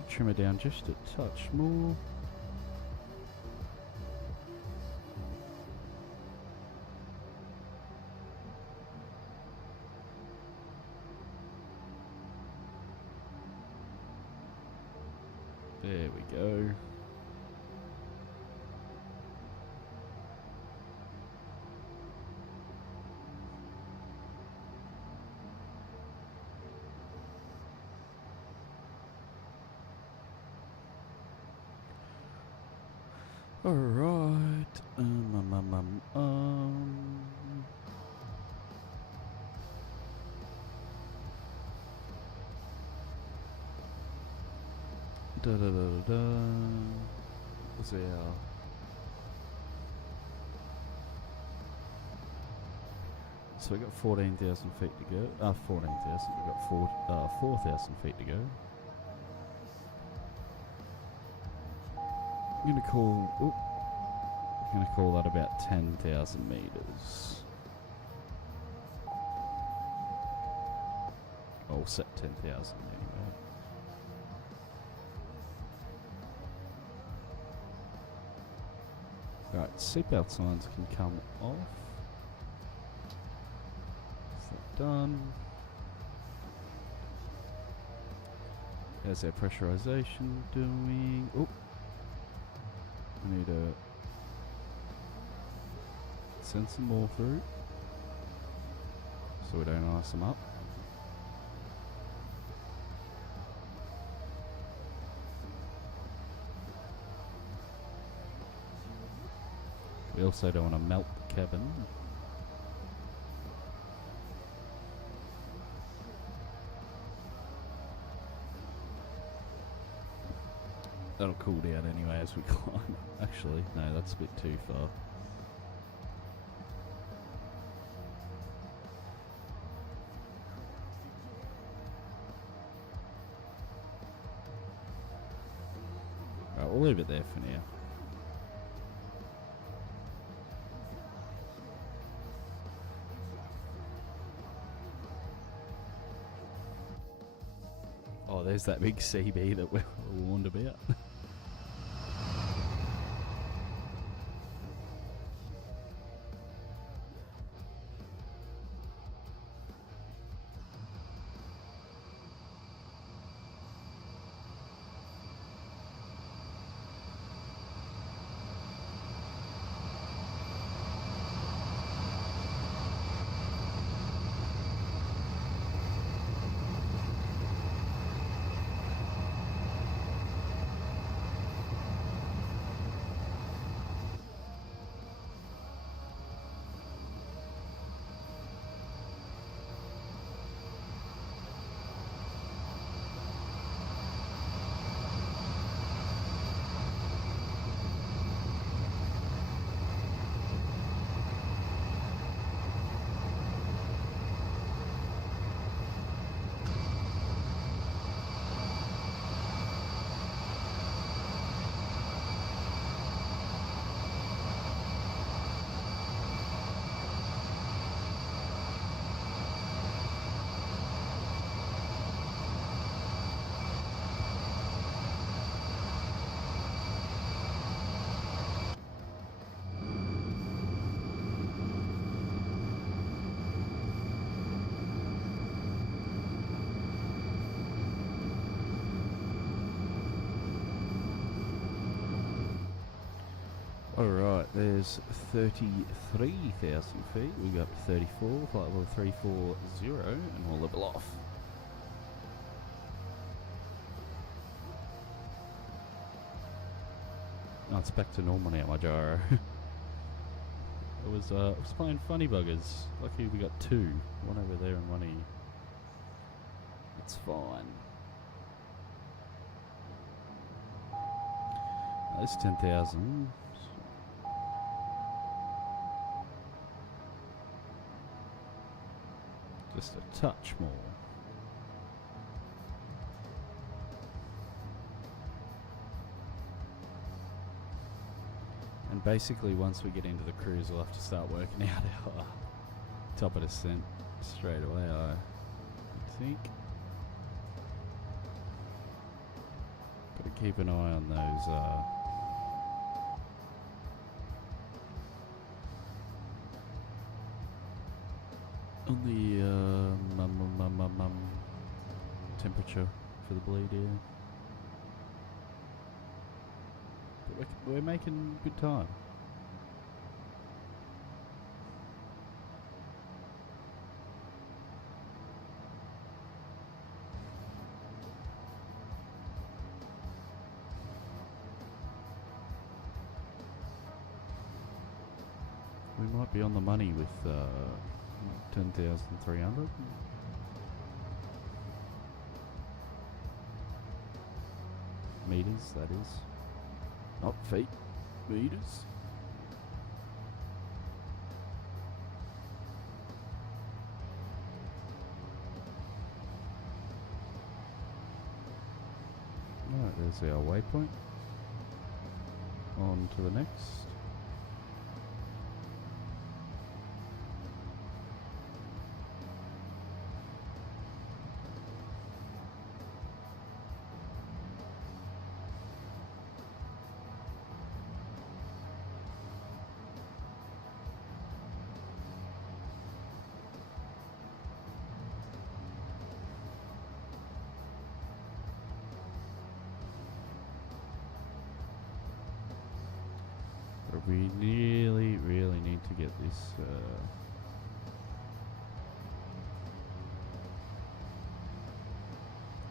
Trim it down just a touch more. There we go. Alright. Da da da da da. What's our... So we got 14,000 feet to go. 14,000. We got 4,000 feet to go. I'm gonna call that about 10,000 meters. I'll set 10,000 anyway. Right, seatbelt signs can come off. Is that done? How's our pressurization doing? Oh, I need to send some more through so we don't ice them up. We also don't want to melt the cabin. That'll cool down anyway as we climb. Actually, no, that's a bit too far. Right, we'll leave it there for now. Oh, there's that big CB that we warned about. Alright, there's 33,000 feet. We got 34, flight level 340, and we'll level off. Oh, it's back to normal now, my gyro. I was playing funny buggers. Lucky we got two. One over there and one here. It's fine. That's 10,000. Just a touch more. And basically once we get into the cruise we'll have to start working out our top of descent straight away, I think. Gotta keep an eye on those on the temperature for the bleed here. But we're making good time. might be on the money with 10,300. Meters, that is. Not feet, meters. Alright, there's our waypoint. On to the next. We really need to get this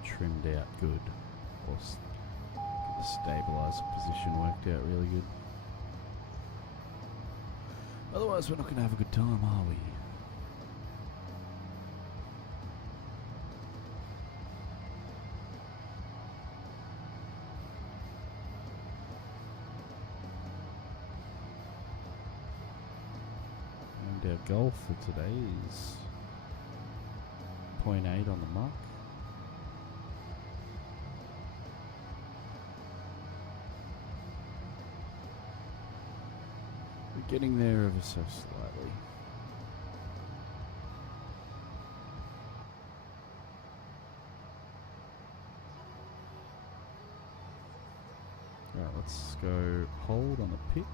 trimmed out good, or get the stabilizer position worked out really good. Otherwise we're not going to have a good time, are we? Our goal for today is 0.8 on the mark. We're getting there ever so slightly. Right, let's go hold on the pitch.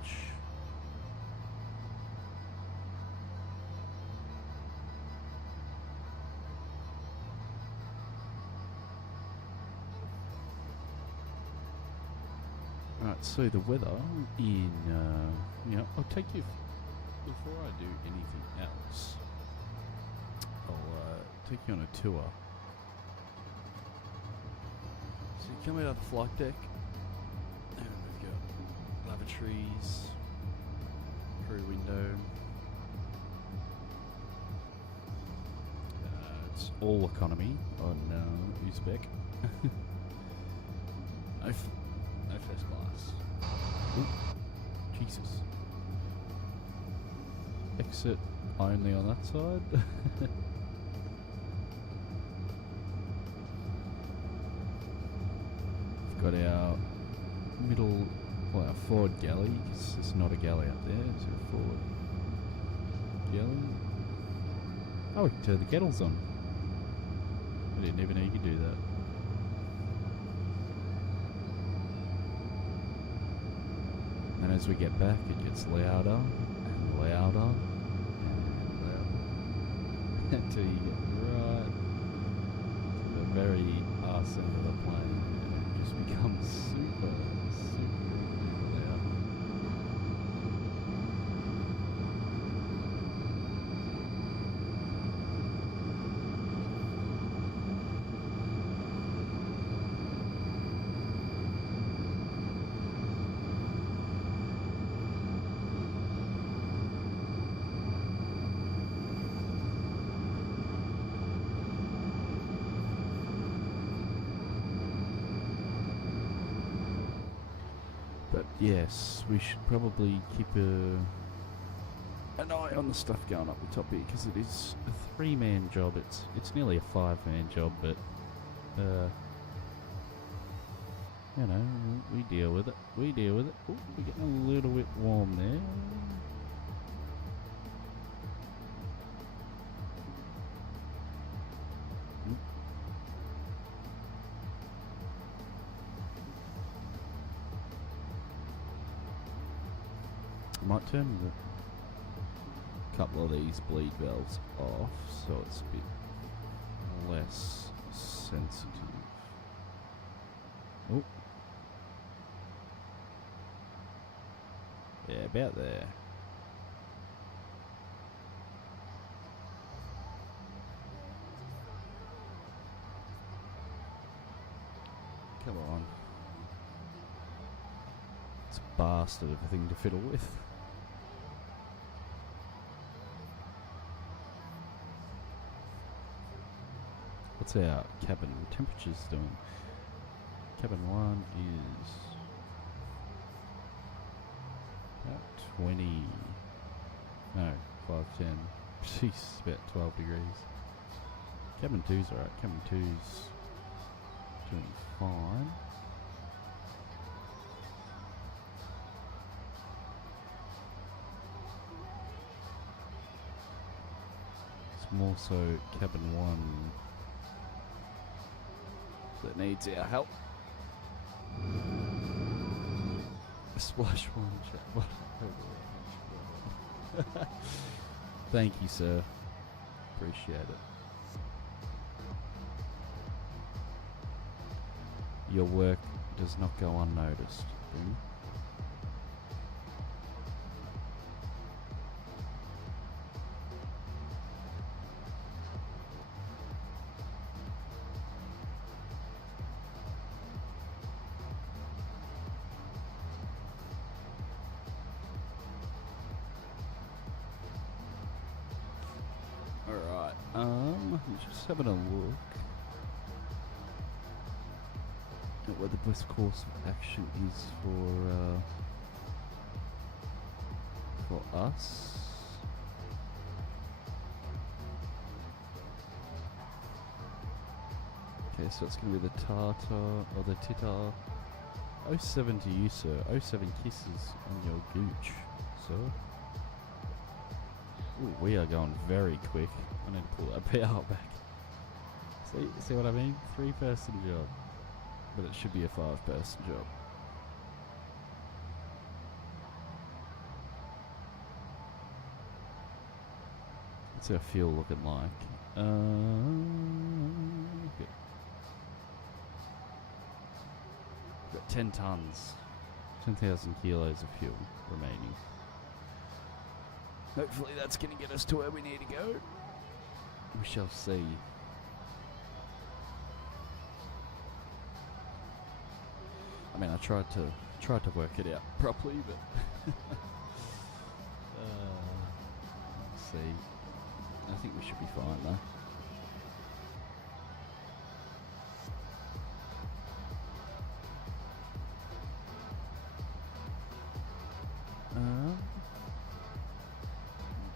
Right, so the weather in, I'll take you, before I do anything else, I'll take you on a tour. So you come out of the flight deck, and we've got lavatories, crew window. It's all economy on Uzbek. No first class. Ooh, Jesus. Exit only on that side. We've got our our forward galley, because there's not a galley up there. Is there a forward galley? Oh, we can turn the kettles on. I didn't even know you could do that. And as we get back, it gets louder and louder and louder until you get right to the very arse end of the plane, and it just becomes super loud. But yes, we should probably keep an eye on the stuff going up the top here, because it is a 3-man job. It's nearly a 5-man job, but we deal with it. We deal with it. Ooh, we're getting a little bit warm there. Might turn a couple of these bleed valves off so it's a bit less sensitive. Oh. Yeah, about there. Come on. It's a bastard of a thing to fiddle with. What's our cabin temperatures doing? Cabin 1 is about 20. No, 510. Jeez, about 12 degrees. Cabin 2's alright. Cabin 2's doing fine. It's more so cabin 1 that needs our help. Splash 1 chat. Thank you, sir. Appreciate it. Your work does not go unnoticed, Boom. Alright, just having a look at what the best course of action is for us. Okay, so it's going to be the Tata, or the Titar. 07 to you, sir. 07 kisses on your gooch, sir. Ooh, we are going very quick. I need to pull that power back. See what I mean? 3-person job. But it should be a 5-person job. What's our fuel looking like? Okay. Got 10 tons. 10,000 kilos of fuel remaining. Hopefully that's going to get us to where we need to go. We shall see. I mean, I tried to work it out properly, but let's see. I think we should be fine though.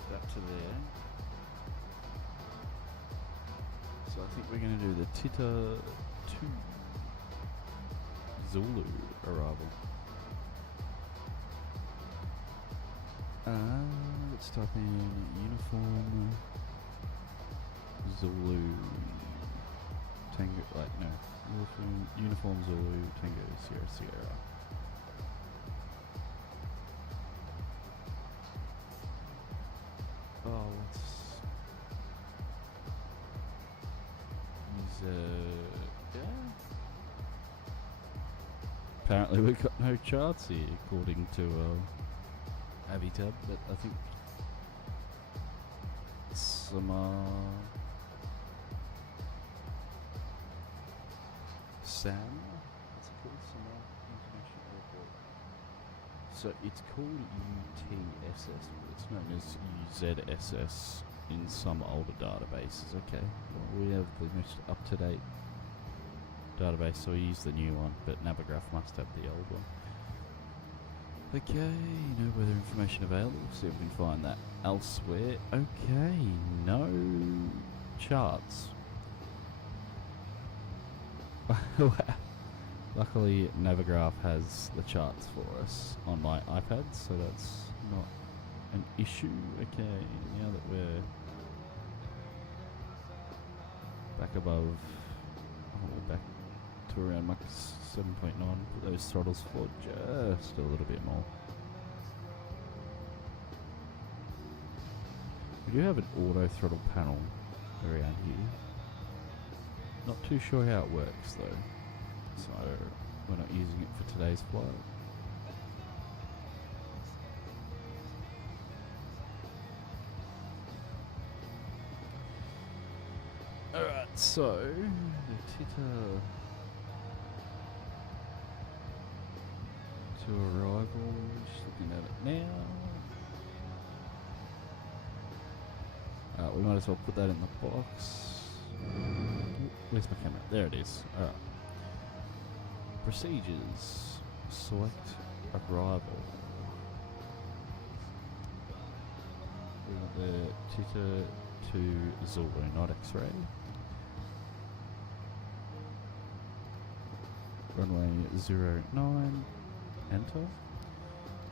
That to there. So I think we're going to do the Tita 2 Zulu arrival. Let's type in uniform Zulu Tango. Like no, uniform Zulu Tango Sierra Sierra. Oh, let's use yeah. Apparently we've got no charts here, according to Avitab, but I think some SAM, what's it called? Samar International Airport. So it's called UTSS, but it's known as UZSS in some older databases. Okay, well, we have the most up-to-date database, so we use the new one, but Navigraph must have the old one. Okay, no weather information available. See if we can find that elsewhere. Okay, no charts. Luckily, Navigraph has the charts for us on my iPad, so that's not an issue. Okay, now that we're back above, we're back to around Mach 7.9, put those throttles forward just a little bit more. We do have an auto throttle panel around here. Not too sure how it works though, so we're not using it for today's flight. Alright, so the Tita to arrival, just looking at it now. We might as well put that in the box. Oops. Where's my camera? There it is. Alright. Procedures. Select arrival. We want the Tita to Zulu, not X-ray. Runway 09, enter.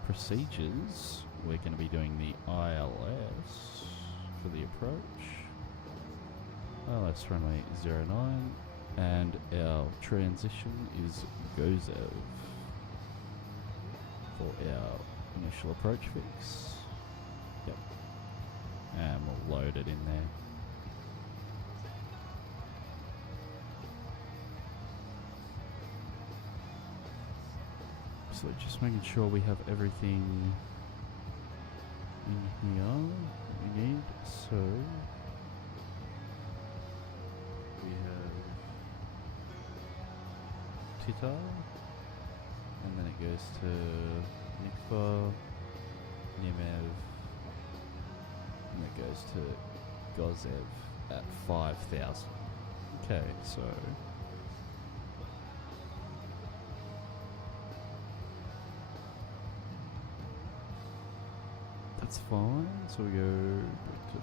Procedures, we're going to be doing the ILS for the approach. ILS runway 09, and our transition is Gozev for our initial approach fix. Yep. And we'll load it in there. So just making sure we have everything in here that we need. So we have Tita, and then it goes to Nikva, Nemev, and it goes to Gozev at 5,000. Okay, so that's fine. So we go back to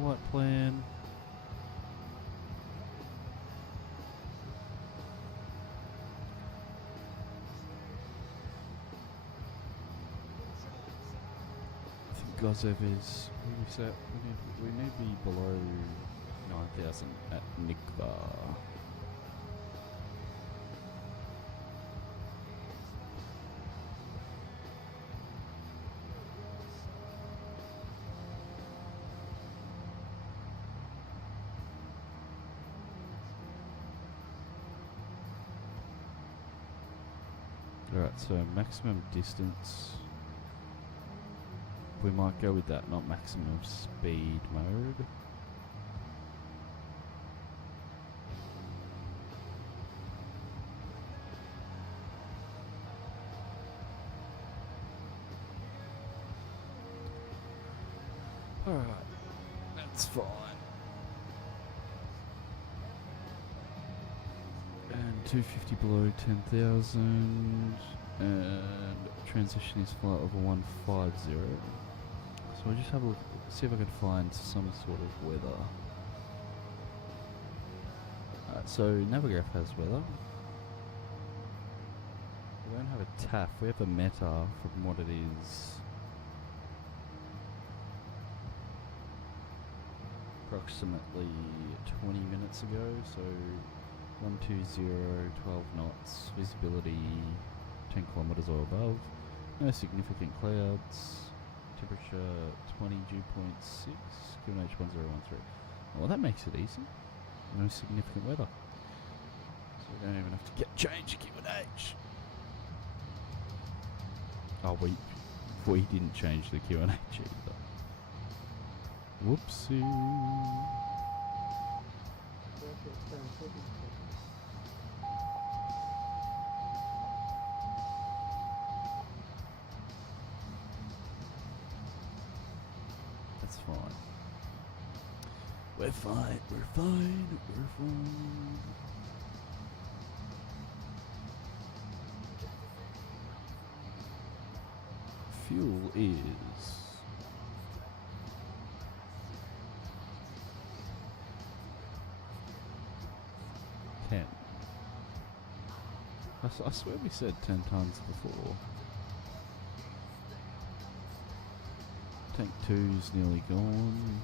flight plan. I think Gozev is. We need to be below 9,000 at Nikva. Alright, so maximum distance. We might go with that, not maximum speed mode. Alright, that's fine. And 250 below 10,000, and transition is flight over 150. So I'll just have a look, see if I can find some sort of weather. Alright, so Navigraph has weather. We don't have a TAF, we have a meta from what it is. Approximately 20 minutes ago, so 120, 12 knots, visibility 10 kilometers or above, no significant clouds, temperature 20 dew point 6, QNH 1013. Well, that makes it easy. No significant weather. So we don't even have to get change QNH. Oh, we didn't change the QNH either. Whoopsie. That's fine. We're fine, we're fine, we're fine. Fuel is 10. I swear we said 10 tons before. Tank 2's nearly gone.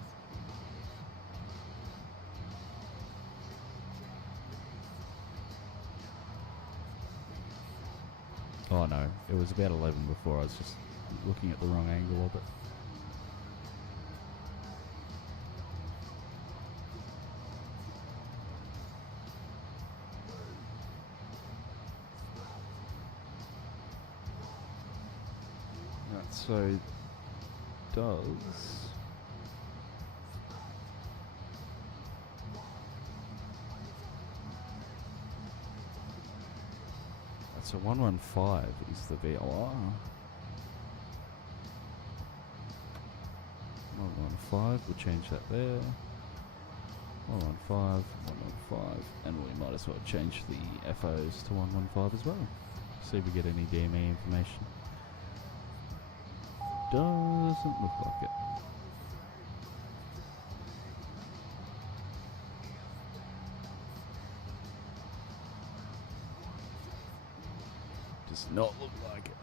Oh no, it was about 11 before. I was just looking at the wrong angle of it. Right, so does so 115 is the VOR. 115, we'll change that there. 115, 115, and as well change the FOs to 115 as well. See if we get any DME information. Doesn't look like it. Does not look like it.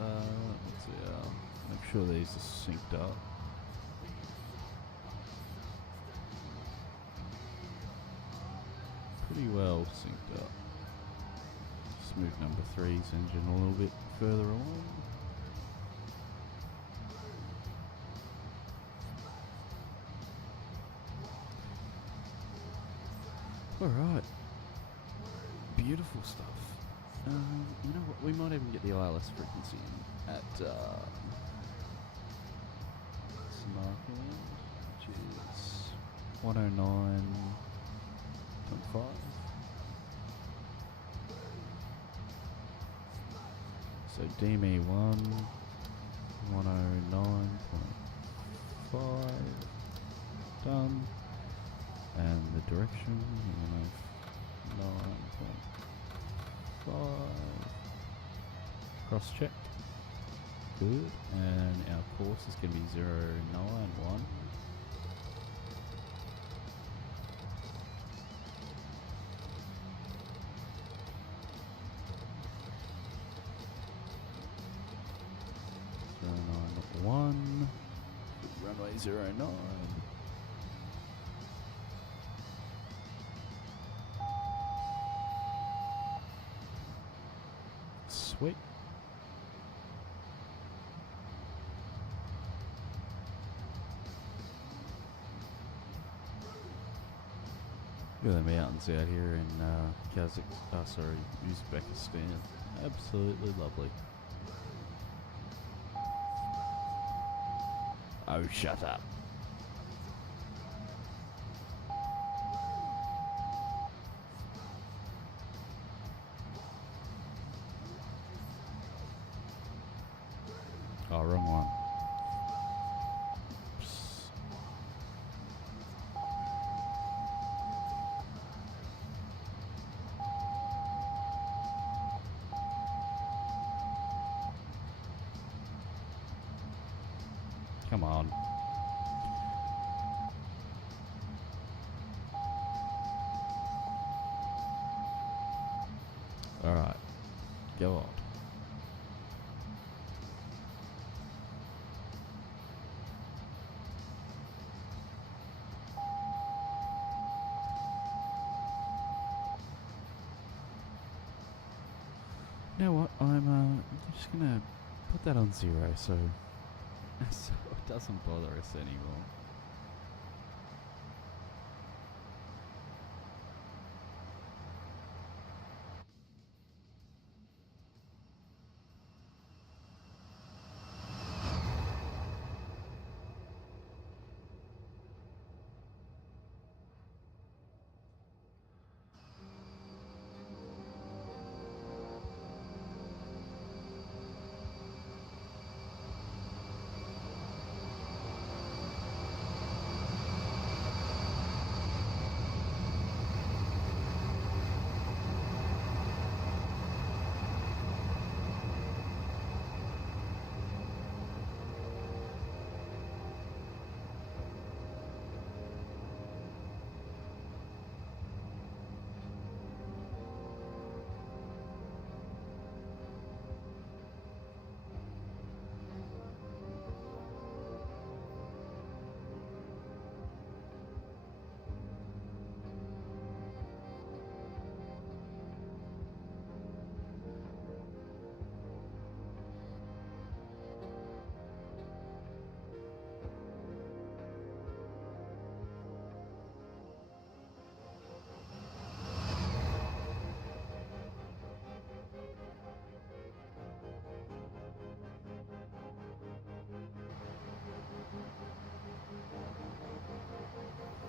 Let's see, make sure these are synced up. Pretty well synced up. Just move number 3's engine a little bit further along. Alright. Beautiful stuff. You know what, we might even get the ILS frequency at Samarkand, which is 109.5. So DME 109.5 done, and the direction 109.5. Cross check. Good. And our course is going to be 091. Runway 09. Sweet. Look at the mountains out here in Uzbekistan. Absolutely lovely. Oh, shut up. Oh, wrong one. Oops. Come on. All right. Go on. You know what? I'm just gonna put that on 0 so it doesn't bother us anymore.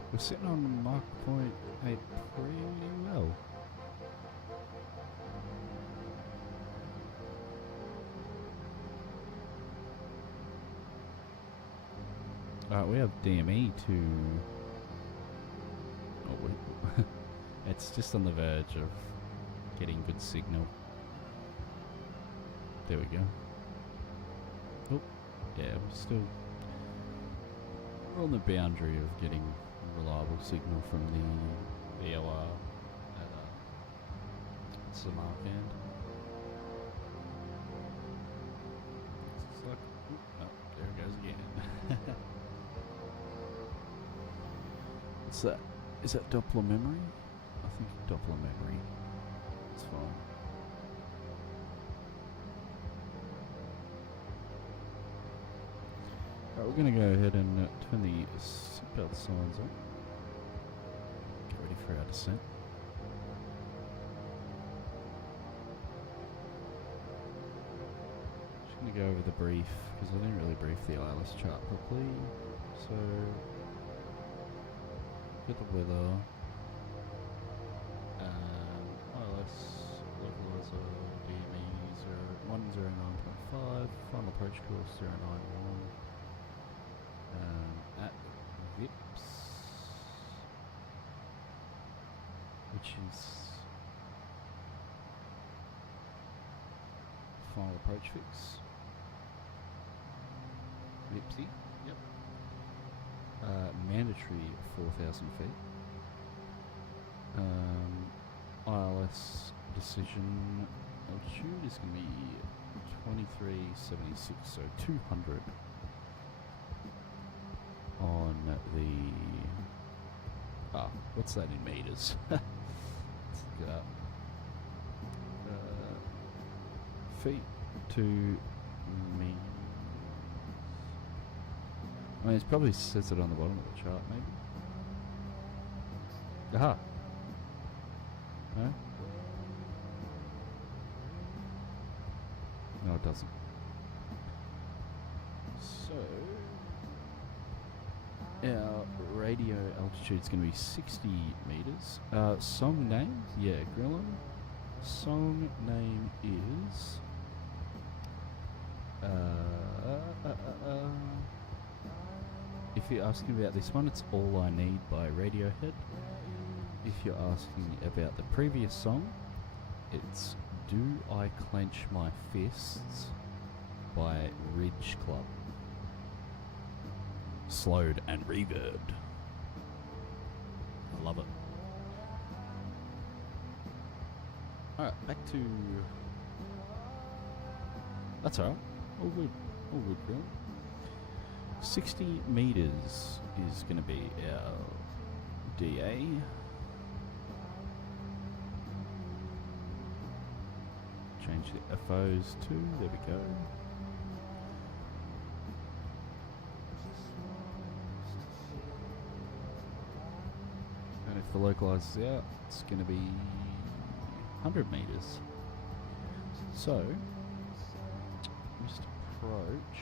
We're sitting on Mach point 8 pretty well. Alright, we have DME to... Oh wait. It's just on the verge of getting good signal. There we go. Oh, yeah, we're on the boundary of getting reliable signal from the VOR at Samarkand. It's like, oh, there it goes again. What's that? Is that Doppler memory? I think Doppler memory. It's fine. Alright, we're going to go ahead and turn the seatbelt signs on. Get ready for our descent. Just going to go over the brief, because I didn't really brief the ILS chart properly. So, get the weather. ILS, localizer, DME 109.5, final approach course 091. At VIPS, which is final approach fix. VIPSy, yep. Mandatory 4,000 feet. ILS decision altitude is going to be 2376, so 200 on the what's that in meters? Let's look it up. Feet to meters. I mean, it probably says it on the bottom of the chart, maybe. Aha. No? No, it doesn't. So, our radio altitude is going to be 60 meters. Song name? Yeah, Grillin. Song name is... if you're asking about this one, it's All I Need by Radiohead. If you're asking about the previous song, it's Do I Clench My Fists by Ridge Club. Slowed and reverbed. I love it. Alright, back to... That's alright. All good. All good, really. 60 meters is going to be our DA. Change the FOs to, there we go. And if the localizer is out, it's going to be 100 meters. So, missed approach,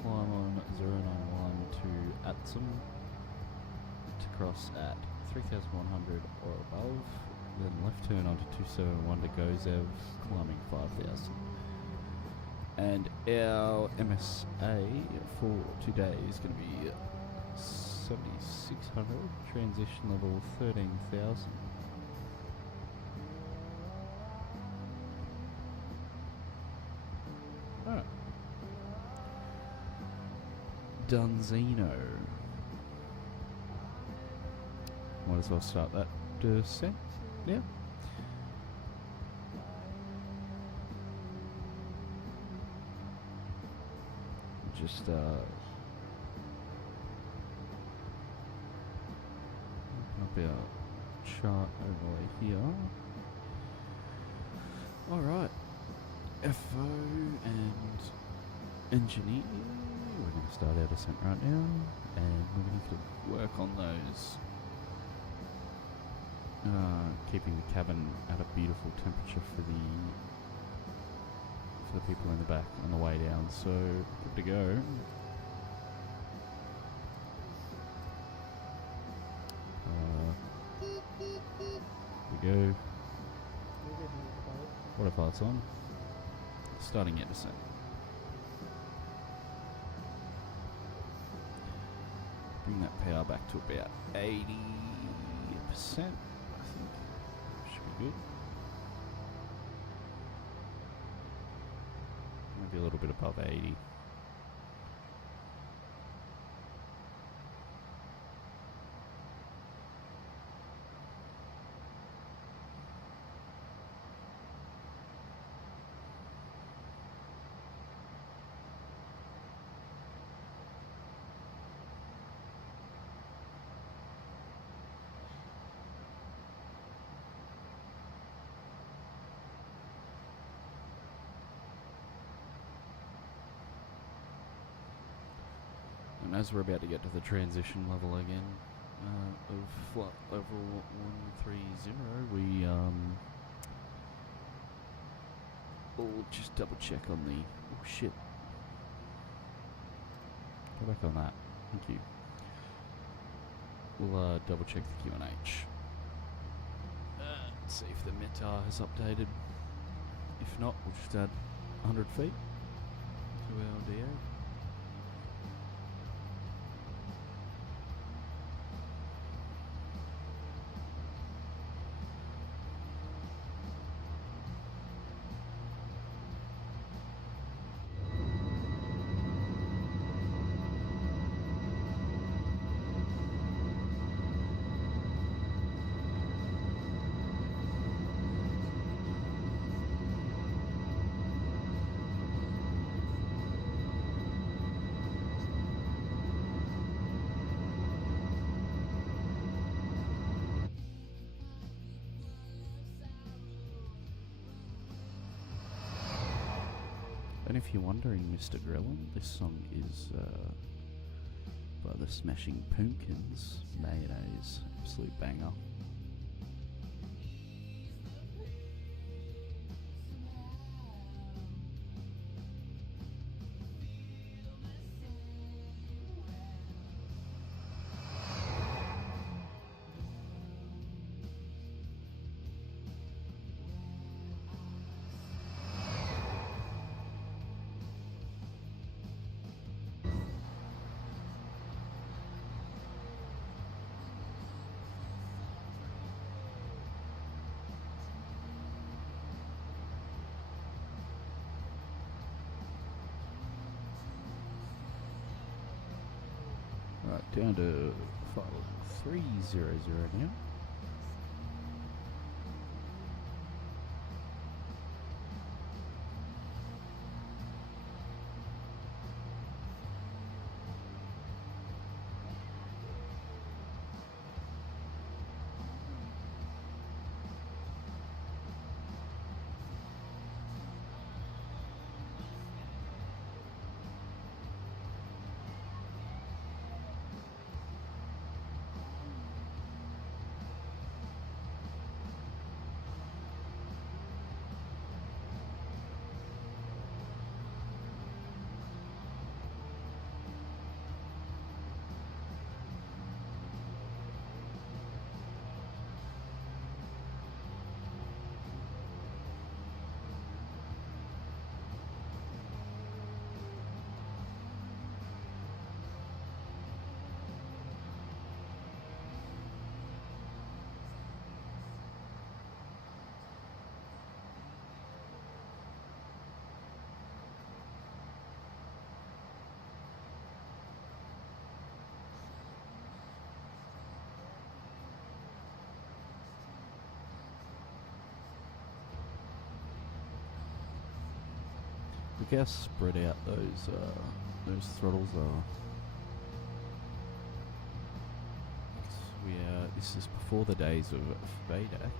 climb on 091 to Atsum, to cross at 3,100 or above, then left turn onto 271 to Gozev, climbing 5,000. And our MSA for today is going to be 7,600, transition level 13,000. Alright. Dunzino. Might as well start that descent. Yeah. Just open up our chart overlay here. Alright. FO and engineer. We're going to start our descent right now, and we're going to work on those. Keeping the cabin at a beautiful temperature for the people in the back on the way down. So good to go. Here we go. Autopilot's on. Starting at descent. Bring that power back to about 80%. I think. good. Maybe a little bit above 80. And as we're about to get to the transition level again of flight level 130, we will just double check on the... Oh shit. Go back on that. Thank you. We'll double check the QNH. See if the METAR has updated. If not, we'll just add 100 feet to our DA. And if you're wondering, Mr. Grillin, this song is by the Smashing Pumpkins, Mayonnaise, absolute banger. Right, down to 5300 now. Look how spread out those throttles are. This is before the days of VADAC.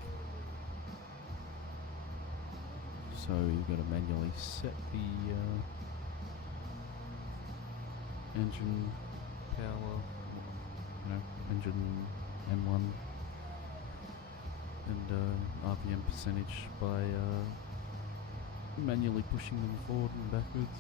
So you've got to manually set the engine power, engine M1 and RPM percentage by manually pushing them forward and backwards.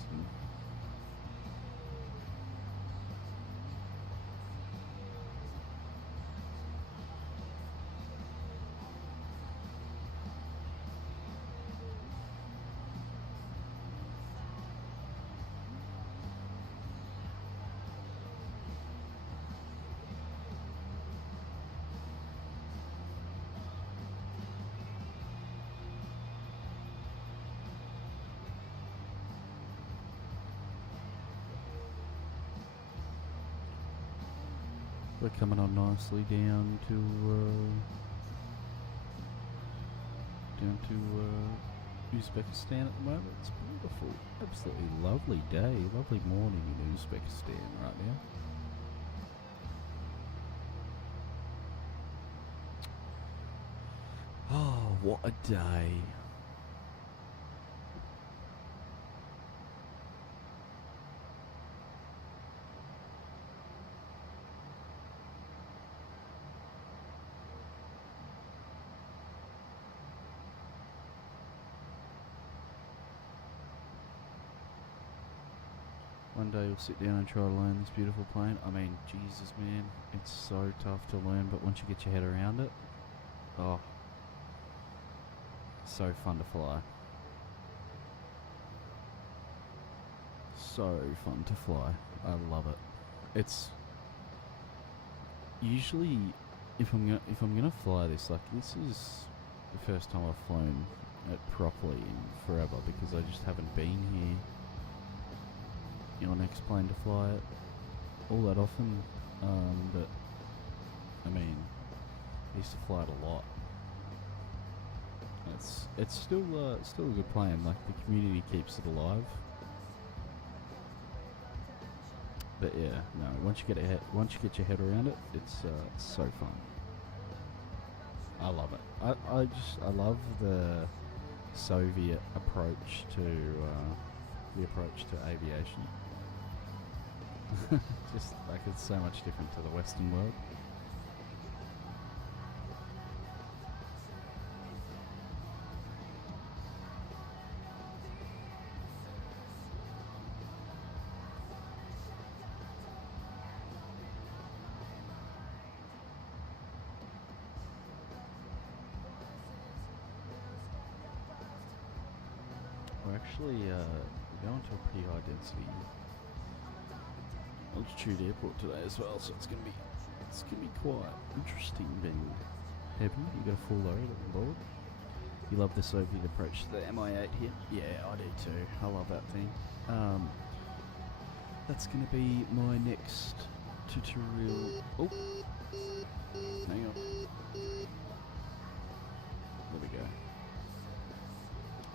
We're coming on nicely down to Uzbekistan at the moment. It's beautiful, absolutely lovely day, lovely morning in Uzbekistan right now. Oh, what a day. One day you'll sit down and try to learn this beautiful plane. I mean, Jesus, man, it's so tough to learn, but once you get your head around it, oh, so fun to fly. So fun to fly. I love it. It's usually if I'm gonna fly this, like, this is the first time I've flown it properly in forever because I just haven't been here on X-plane to fly it all that often. But I mean, I used to fly it a lot. It's still a good plane. Like, the community keeps it alive. But yeah, no. Once you get your head around it, it's so fun. I love it. I love the Soviet approach to aviation. Just like, it's so much different to the Western world. We're actually going to a pretty high density altitude airport today as well, so it's gonna be quite interesting being heavy. You got a full load on board. You love the Soviet approach to the Mi-8 here? Yeah, I do too. I love that thing. That's gonna be my next tutorial. Oh, hang on. There we go.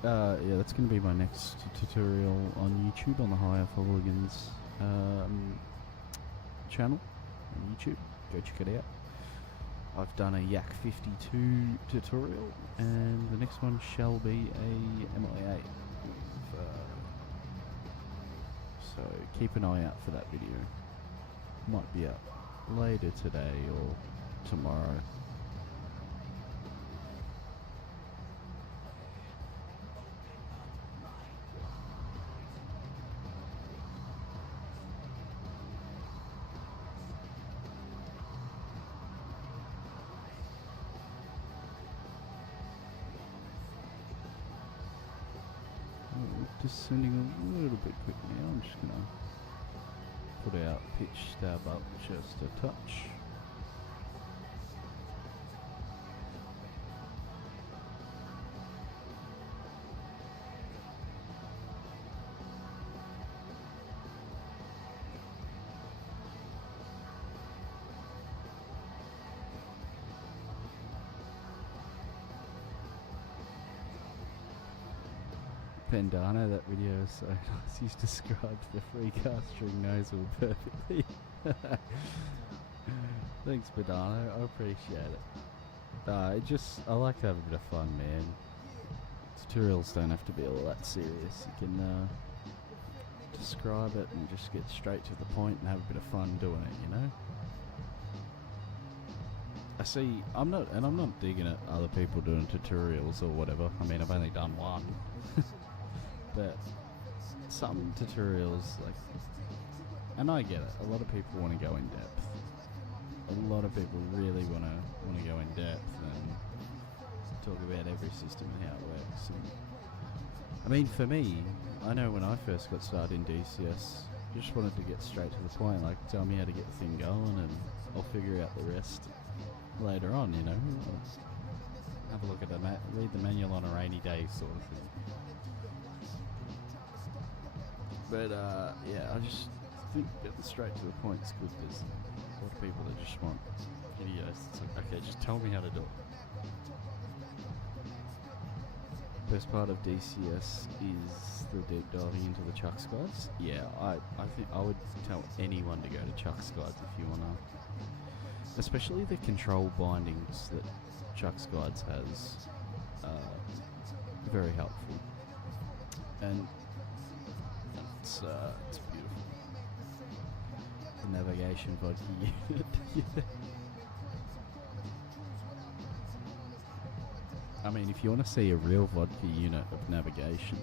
Yeah, that's going to be my next tutorial on YouTube on the Higher Hooligans channel on YouTube. Go check it out. I've done a Yak 52 tutorial, and the next one shall be a Mi-8. So keep an eye out for that video. Might be up later today or tomorrow. Descending a little bit quick now. I'm just gonna put our pitch stab up just a touch. Bandana, that video is so nice. He's described the free castering nozzle perfectly. Thanks, Bandana. I appreciate it. I like to have a bit of fun, man. Tutorials don't have to be all that serious. You can describe it and just get straight to the point and have a bit of fun doing it, you know? I see, I'm not digging at other people doing tutorials or whatever. I mean, I've only done one. But some tutorials, like, and I get it, a lot of people want to go in depth. A lot of people really want to go in depth and talk about every system and how it works. And I mean, for me, I know when I first got started in DCS, I just wanted to get straight to the point, like, tell me how to get the thing going and I'll figure out the rest later on, you know. Have a look at read the manual on a rainy day sort of thing. But yeah, I just think getting straight to the point is good. a lot of people that just want videos. It's like, okay, just tell me how to do it. Best part of DCS is the deep diving into the chuck skies. Yeah, I think I would tell anyone to go to chuck skies if you wanna, especially the control bindings that chuck skies has. Very helpful, and it's beautiful. The navigation vodka unit. Yeah. I mean, if you want to see a real vodka unit of navigation,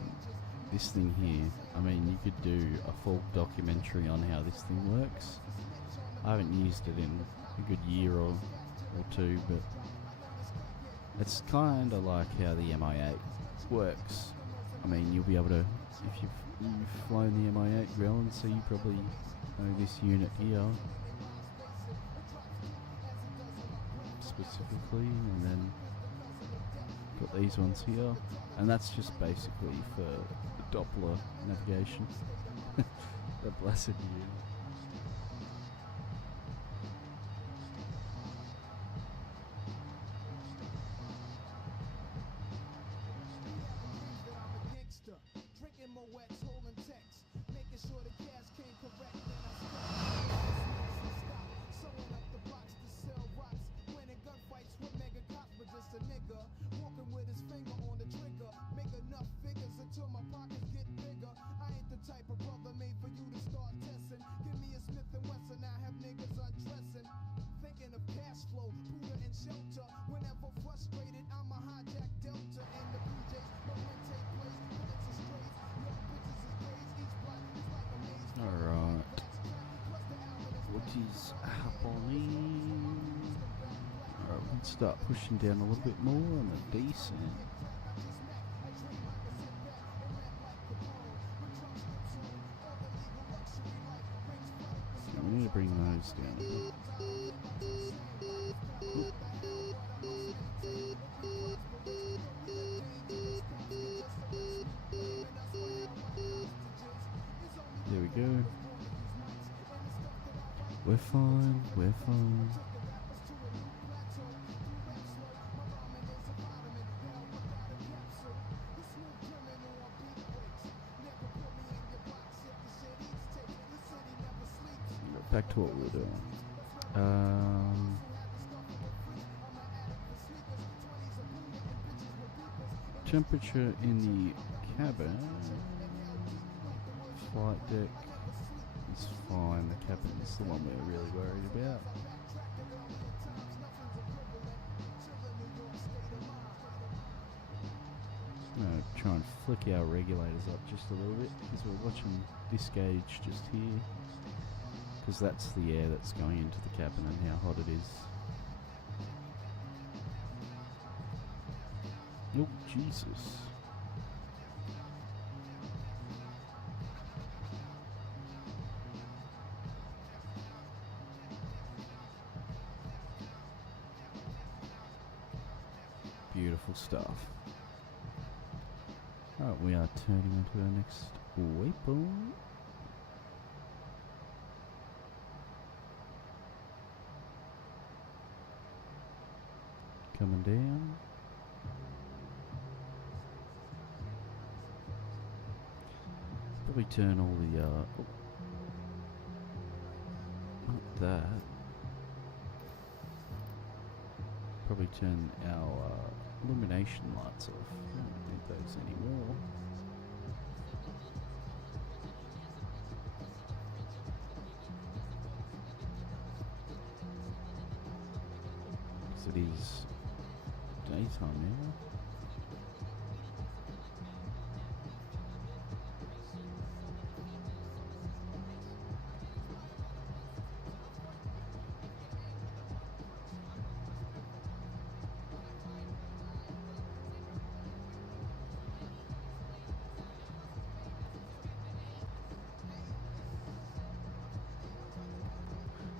this thing here, I mean, you could do a full documentary on how this thing works. I haven't used it in a good year or two, but it's kind of like how the MI8 works. I mean, you'll be able to, if you've flown the MI8 ground, so you probably know this unit here specifically, and then got these ones here, and that's just basically for the Doppler navigation. The blessed unit. Alright, what is happening? Alright, we can start pushing down a little bit more on the descent. We need to bring those down a bit. Oop. There we go. We're fine, we're fine. Back to what we were doing. Temperature in the cabin. Flight deck is fine. The cabin is the one we're really worried about. Try and flick our regulators up just a little bit because we're watching this gauge just here, because that's the air that's going into the cabin and how hot it is. Oh, Jesus. Beautiful stuff. Alright, we are turning into our next waypoint. Coming down. Probably turn all the not that. Probably turn our illumination lights off. I don't need those anymore. Because it is daytime now.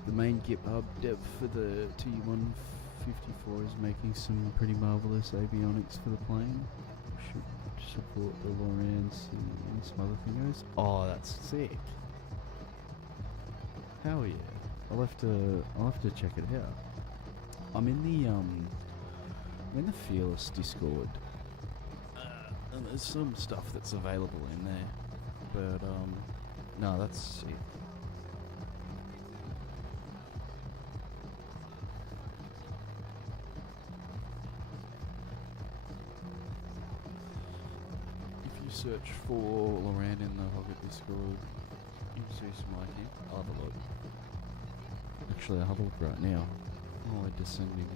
The main GitHub dev for the Tu-154 is making some pretty marvelous avionics for the plane. Should support the Lorentz and some other thingos. Oh, that's sick. Hell yeah. I'll have to check it out. I'm in the Fearless Discord, and there's some stuff that's available in there, but no, that's it. If you search for Loran in the Hoggett Discord, you'll see some like him. I'll have a look. Actually, I'll have a look right now. Oh, we're descending.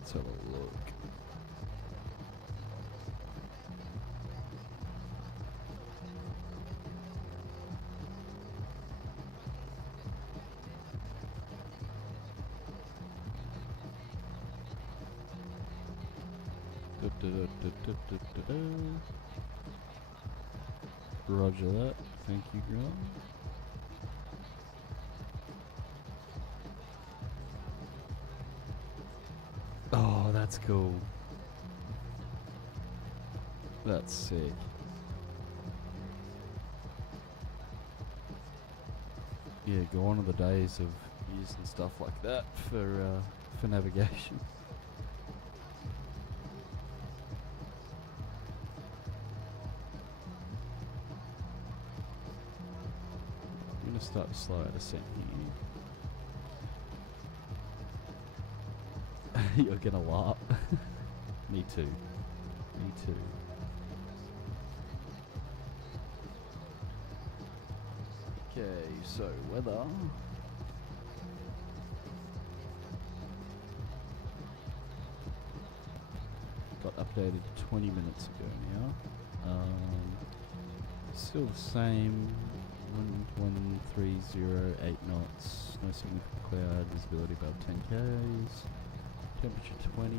Let's have a look. Roger that. Thank you, Grant. Oh, that's cool. That's sick. Yeah, go on to the days of using stuff like that for navigation. I'm gonna start to slow our descent here. You're gonna laugh. Me too. Me too. Okay, so weather. Got updated 20 minutes ago now. Still the same. 11308 knots. No significant cloud. Visibility above 10 k's. Temperature 20, 2.6.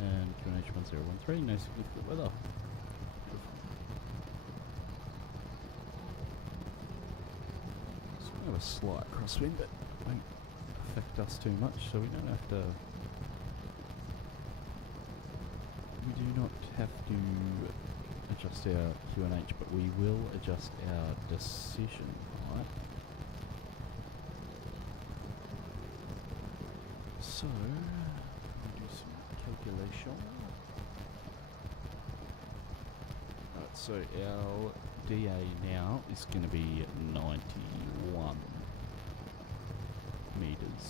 And QNH 1013. No significant weather. So we have a slight crosswind, but it won't affect us too much, so we don't have to. We do not have to adjust our QNH, but we will adjust our decision, right? So, we'll do some calculation. Right, so our DA now is going to be 91 meters.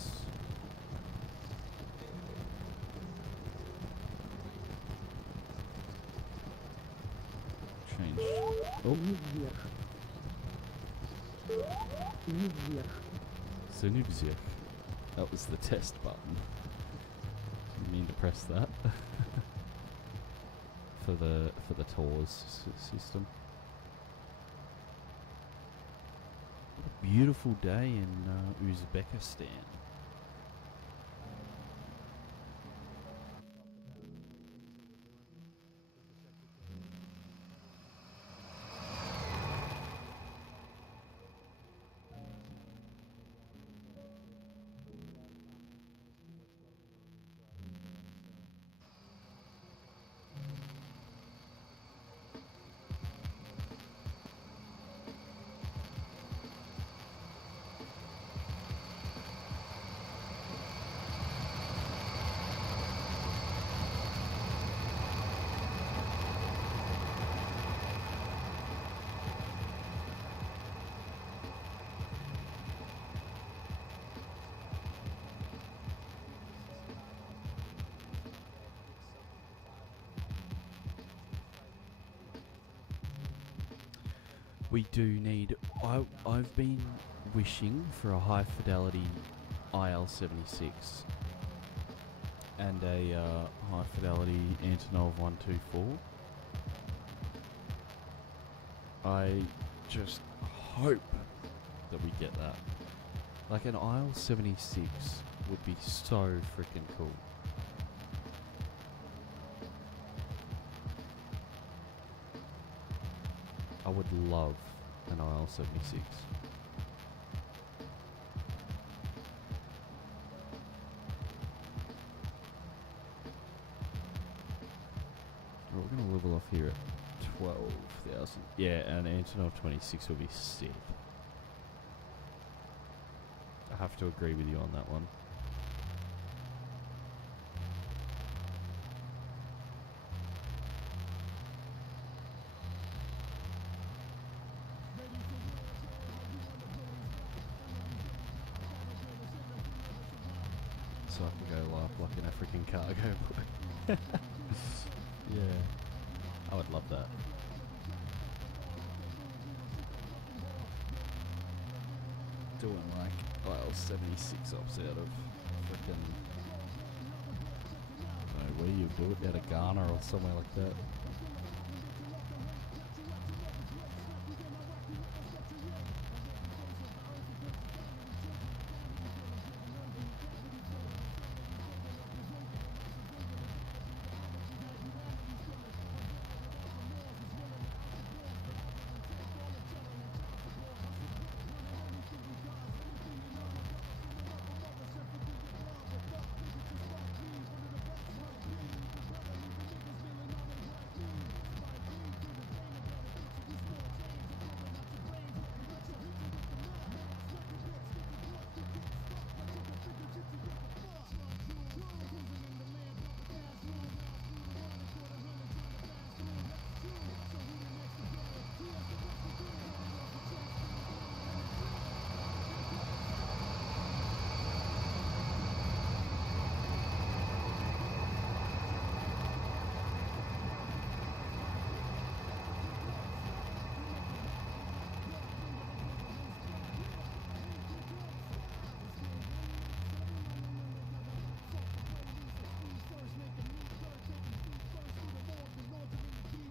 Change. Oh, Zenubziak. That was the test button. Didn't mean to press that. for the TORS system. What a beautiful day in Uzbekistan. We do need. I've been wishing for a high fidelity IL-76 and a high fidelity Antonov 124. I just hope that we get that. Like an IL-76 would be so freaking cool. I would love an IL-76. We're going to level off here at 12,000. Yeah, an Antonov 26 will be sick. I have to agree with you on that one. So I can go up like an African cargo boy. Yeah, I would love that. Doing like IL-76 ops out of freaking, I don't know where you do it, out of Ghana or somewhere like that.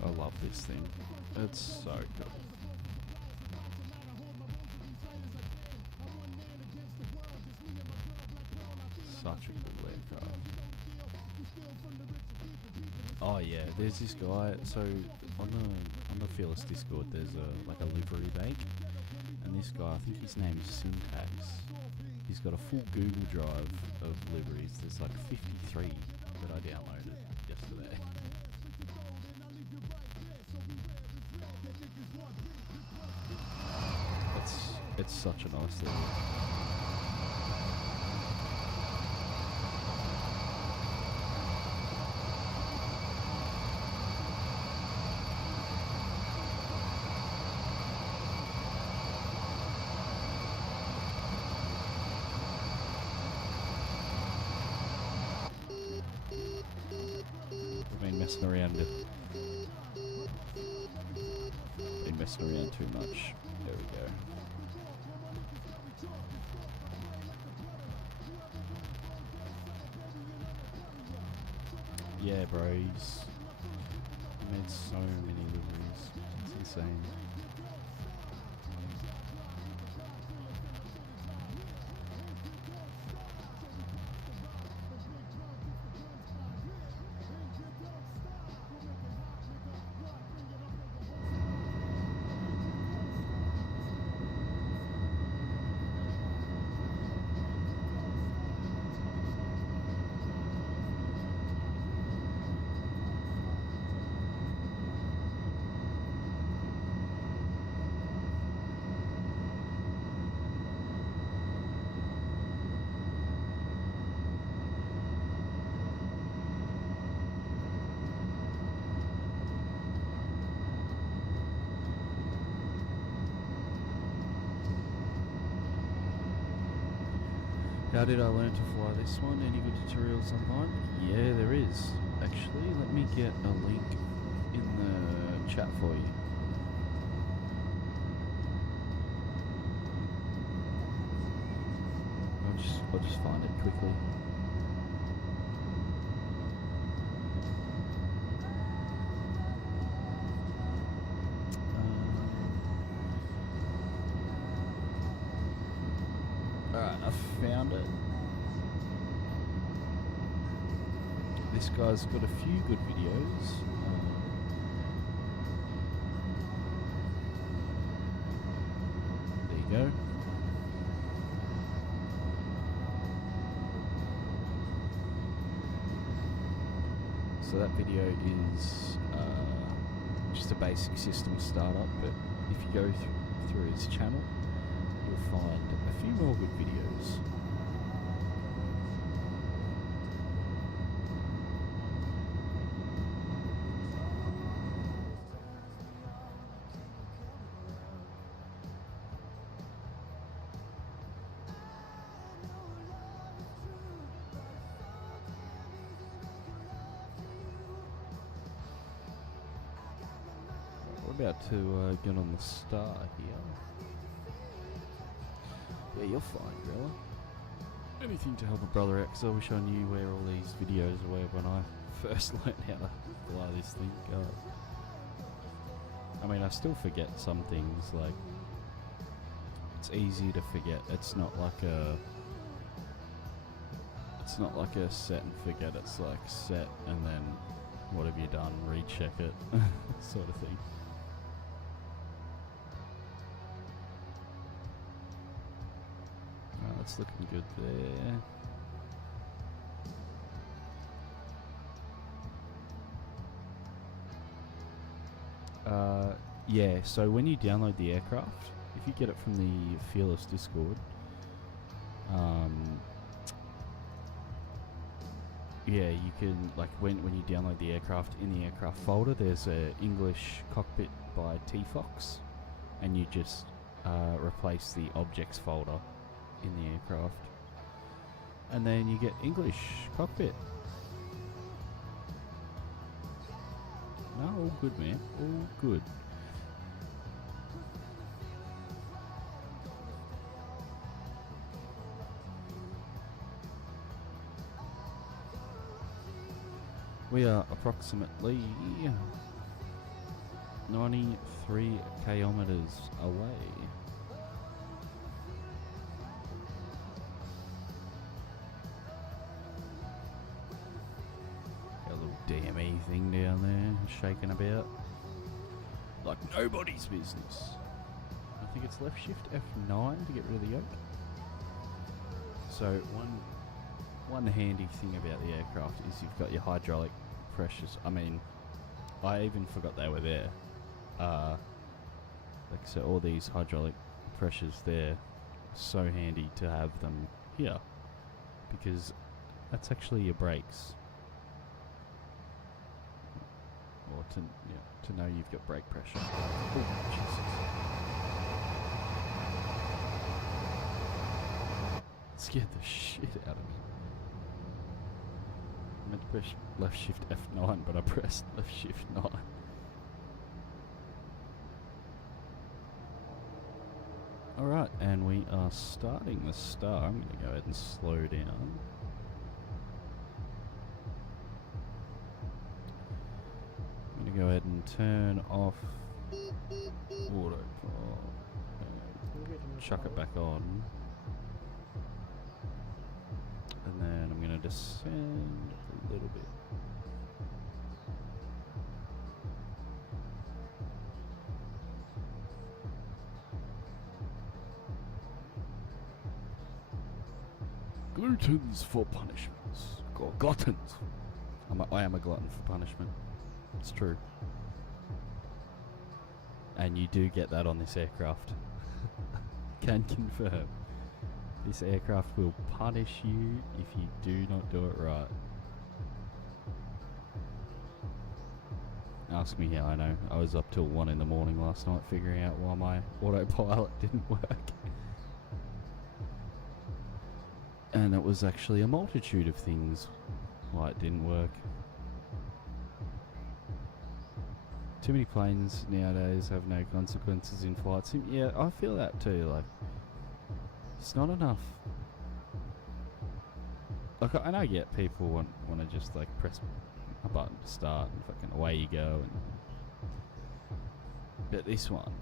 I love this thing. It's so good. Such a good aircraft. Oh yeah, there's this guy. So on the Fearless Discord, there's a livery bank, and this guy, I think his name's Syntax. He's got a full Google Drive of liveries. There's like 53 that I downloaded yesterday. It's such a nice little. I've been messing around too much. There we go. Yeah, bro, he made so many liveries. It's insane. How did I learn to fly this one? Any good tutorials online? Yeah, there is. Actually, let me get a link in the chat for you. I'll just find it quickly. Alright, I found it. This guy's got a few good videos. So that video is just a basic system startup, but if you go through his channel, you'll find a few more good videos. We're about to get on the star here. Yeah, you're fine, Grella. Anything to help a brother out, 'cause I wish I knew where all these videos were when I first learned how to fly this thing. I mean, I still forget some things, like, it's easy to forget. It's not like a set and forget. It's like set and then what have you done, recheck it, sort of thing. That's looking good there. Yeah, so when you download the aircraft, if you get it from the Fearless Discord, yeah, you can, like, when you download the aircraft, in the aircraft folder there's a English cockpit by T-Fox, and you just replace the objects folder in the aircraft, and then you get English cockpit. No, all good, man, all good. We are approximately 93 kilometers away. DME thing down there, shaking about like nobody's business. I think it's left shift F9 to get rid of the yoke. So one handy thing about the aircraft is you've got your hydraulic pressures. I mean, I even forgot they were there. Like, so all these hydraulic pressures there, so handy to have them here, because that's actually your brakes. Or to know you've got brake pressure. Oh, Jesus. It scared the shit out of me. I meant to press left shift F9, but I pressed left shift 9. Alright, and we are starting the star. I'm going to go ahead and slow down. I'm going to go ahead and turn off autopilot and chuck it back on. And then I'm going to descend a little bit. Gluttons for punishments. Gluttons. I am a glutton for punishment. It's true. And you do get that on this aircraft. Can confirm. This aircraft will punish you if you do not do it right. Ask me how I know. I was up till 1 in the morning last night figuring out why my autopilot didn't work. And it was actually a multitude of things why it didn't work. Too many planes nowadays have no consequences in flight sim. Yeah, I feel that too. Like, it's not enough. Like, I get people want to just like press a button to start and fucking away you go. But this one,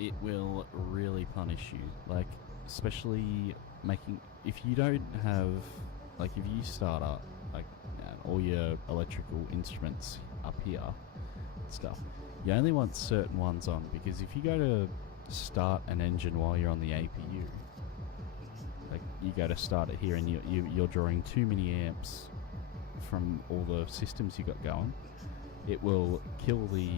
it will really punish you. Like, especially if you don't have, like, if you start up like all your electrical instruments up here stuff, you only want certain ones on, because if you go to start an engine while you're on the APU, like, you go to start it here and you're drawing too many amps from all the systems you got going. It will kill the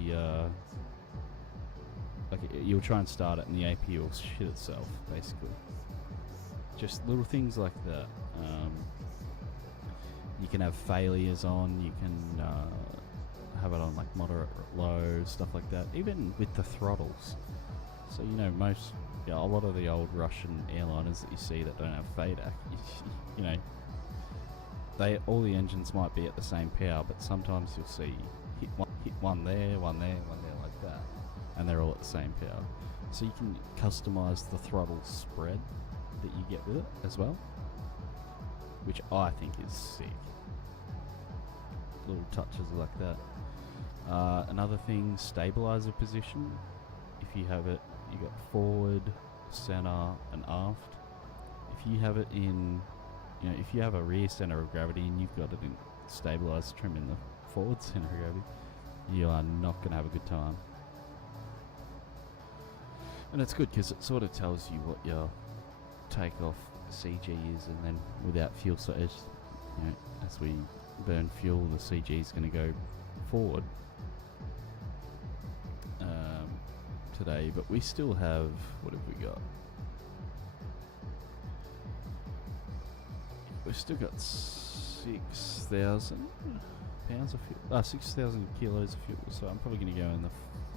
you'll try and start it and the AP will shit itself, basically. Just little things like that. You can have failures on, you can have it on like moderate low, stuff like that, even with the throttles. So you know, a lot of the old Russian airliners that you see that don't have FADAC, you know, all the engines might be at the same power, but sometimes you'll see hit one there, one there like that, and they're all at the same power. So you can customize the throttle spread that you get with it as well, which I think is sick. Little touches like that. Another thing, stabilizer position. If you have it, you got forward, center, and aft. If you have it in, you know, if you have a rear center of gravity and you've got it in stabilizer trim in the forward center of gravity, you are not going to have a good time. And it's good because it sort of tells you what your takeoff CG is, and then without fuel, so as we burn fuel, the CG is going to go forward today. But we still have, what have we got? We've still got 6,000 pounds of fuel, 6,000 kilos of fuel, so I'm probably going to go in the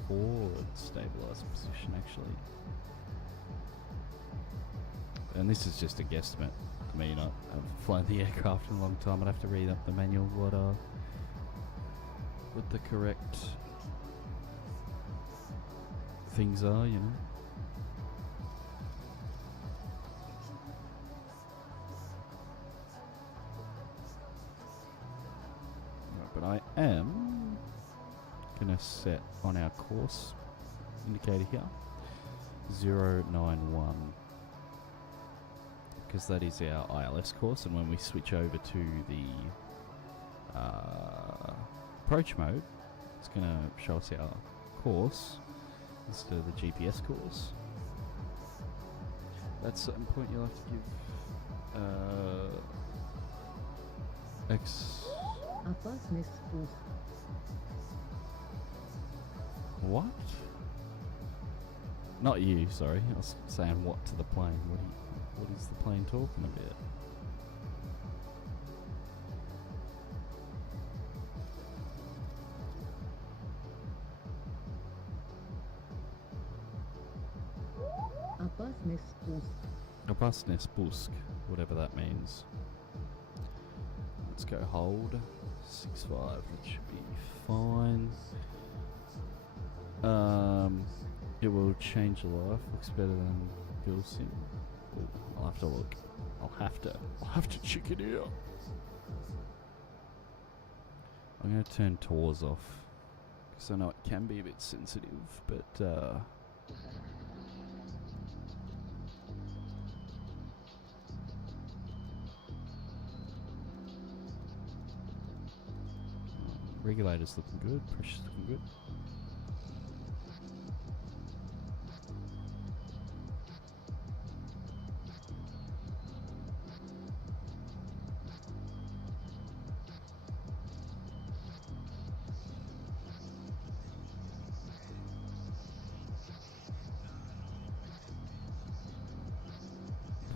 forward stabilizer position actually. And this is just a guesstimate. I mean, I've flown the aircraft in a long time. I'd have to read up the manual what the correct things are, you know. Right, but I am gonna set on our course indicator here 091. Because that is our ILS course, and when we switch over to the approach mode, it's going to show us our course instead of the GPS course. At a certain point you'll have to give What? Not you, sorry. I was saying what to the plane. What is the plane talking about? Opasny spust, whatever that means. Let's go hold 6.5. That should be fine. It will change your life. Looks better than Bill Sim. I'll have to look. I'll have to check it out. I'm going to turn tours off because I know it can be a bit sensitive, but regulator's looking good, pressure's looking good.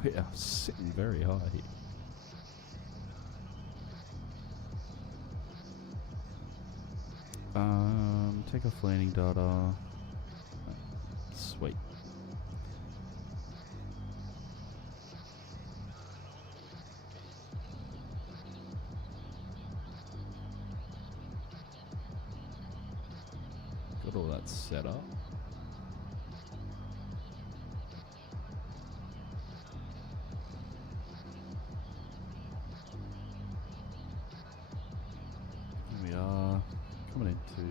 We are sitting very high here. Take off landing data. Sweet. Got all that set up. Here we are coming into.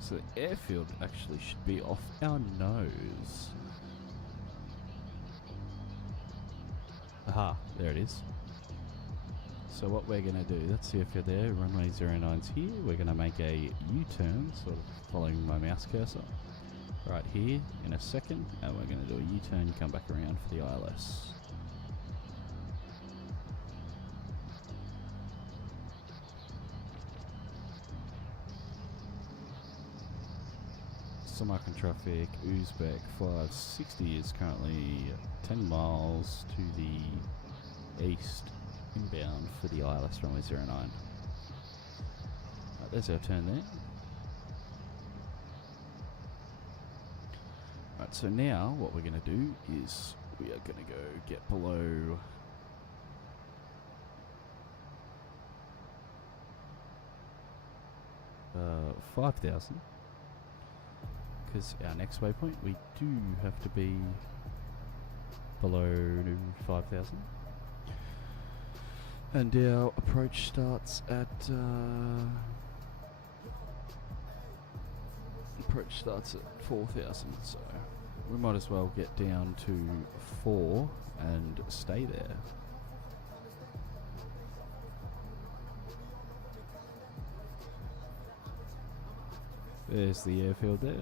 So the airfield actually should be off our nose. Aha, there it is. So what we're going to do, let's see if you're there, runway 09's here. We're going to make a U-turn, sort of following my mouse cursor, right here in a second, and we're going to do a U-turn, come back around for the ILS. Samarkand traffic, Uzbek 560 is currently 10 miles to the east inbound for the ILS runway 09. There's our turn there. Right, so now what we're going to do is we are going to go get below 5,000, because our next waypoint we do have to be below 5,000, and our approach starts at 4,000, so we might as well get down to 4 and stay there. There's the airfield there.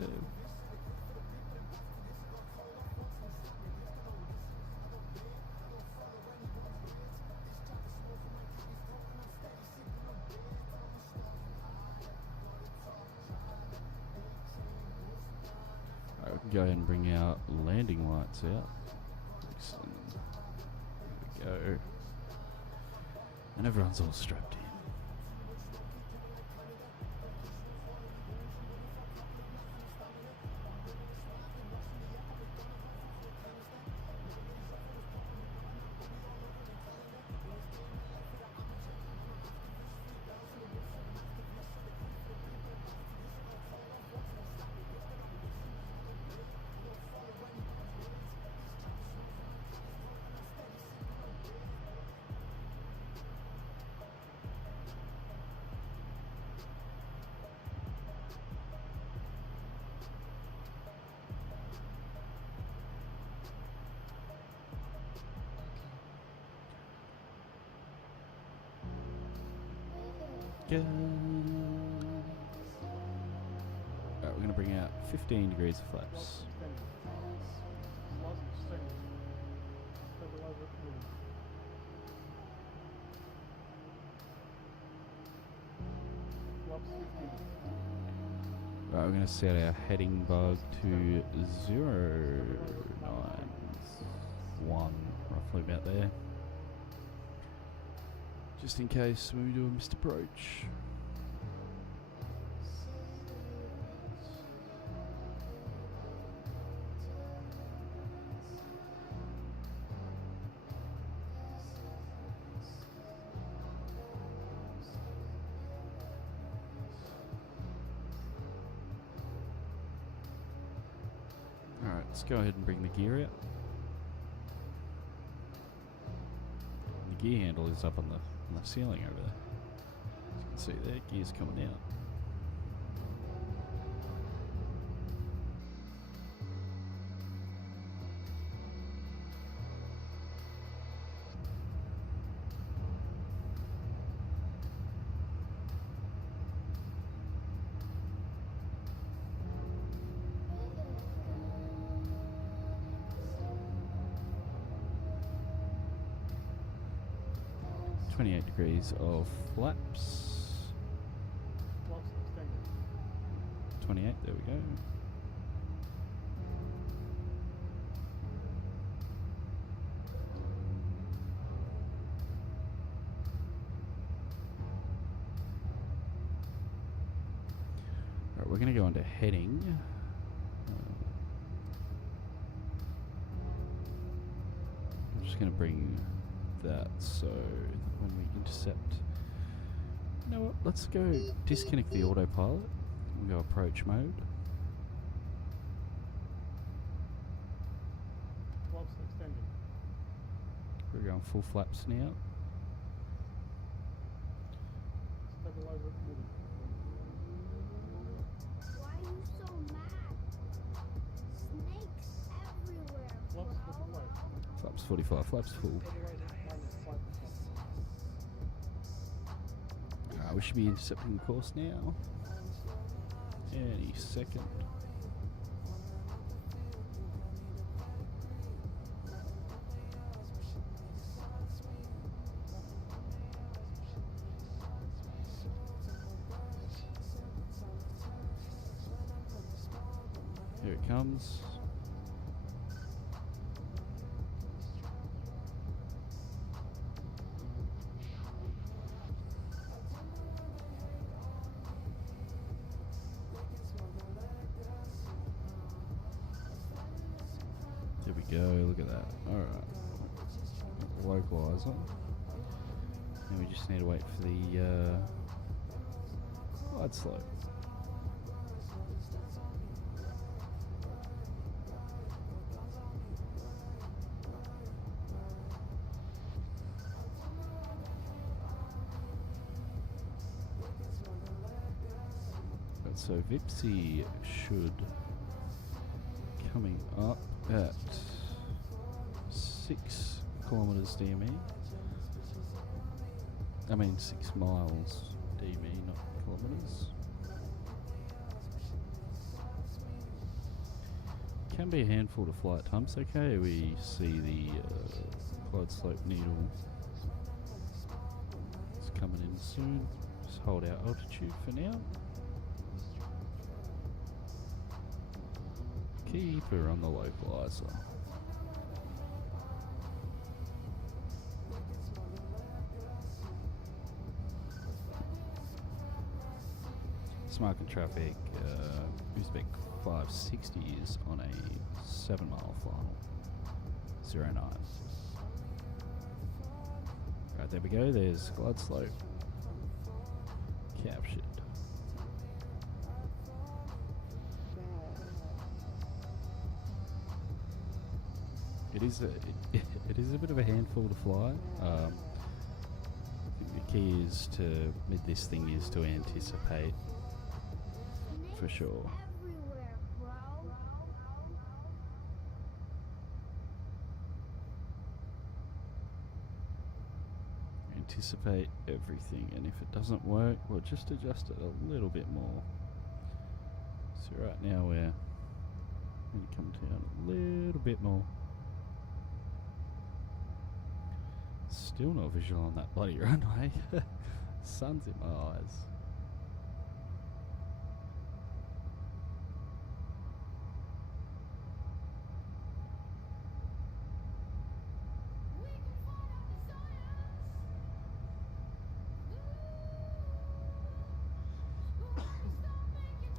Alright, we can go ahead and bring our landing lights out. Excellent. There we go. And everyone's all strapped in. Alright, we're going to bring out 15 degrees of flaps. Right, we're going to set our heading bug to 091, roughly about there. Just in case when we do a missed approach. Alright, let's go ahead and bring the gear out. The gear handle is up on the ceiling over there. As you can see there, gear's coming out. Degrees of flaps. 28, there we go. Alright, we're going to go into heading. I'm just going to bring that so when we intercept, you know what, let's go disconnect the autopilot. We'll go approach mode. Flaps extended. We're going full flaps now. Stabilizer moving. Why are you so mad? Snakes everywhere, Flaps bro. 45. Flaps 45, flaps full. We should be intercepting the course now. Any second. it comes. There we go, look at that. Alright. Localizer. And we just need to wait for the glide slope. So Vipsy should coming up at 6 kilometers DME. I mean 6 miles DME, not kilometers. Can be a handful to flight times. Okay, we see the glide slope needle. It's coming in soon. Just hold our altitude for now. Keep her on the localizer. Smart and traffic, Uzbek 560 is on a 7-mile final. 09. Right, there we go, there's glide slope. Captured. It is a bit of a handful to fly. I think the key is to with this thing is to anticipate for sure. Everywhere, bro. Anticipate everything, and if it doesn't work, we'll just adjust it a little bit more. So right now we're going to come down a little bit more. Still not visual on that bloody runway. Sun's in my eyes.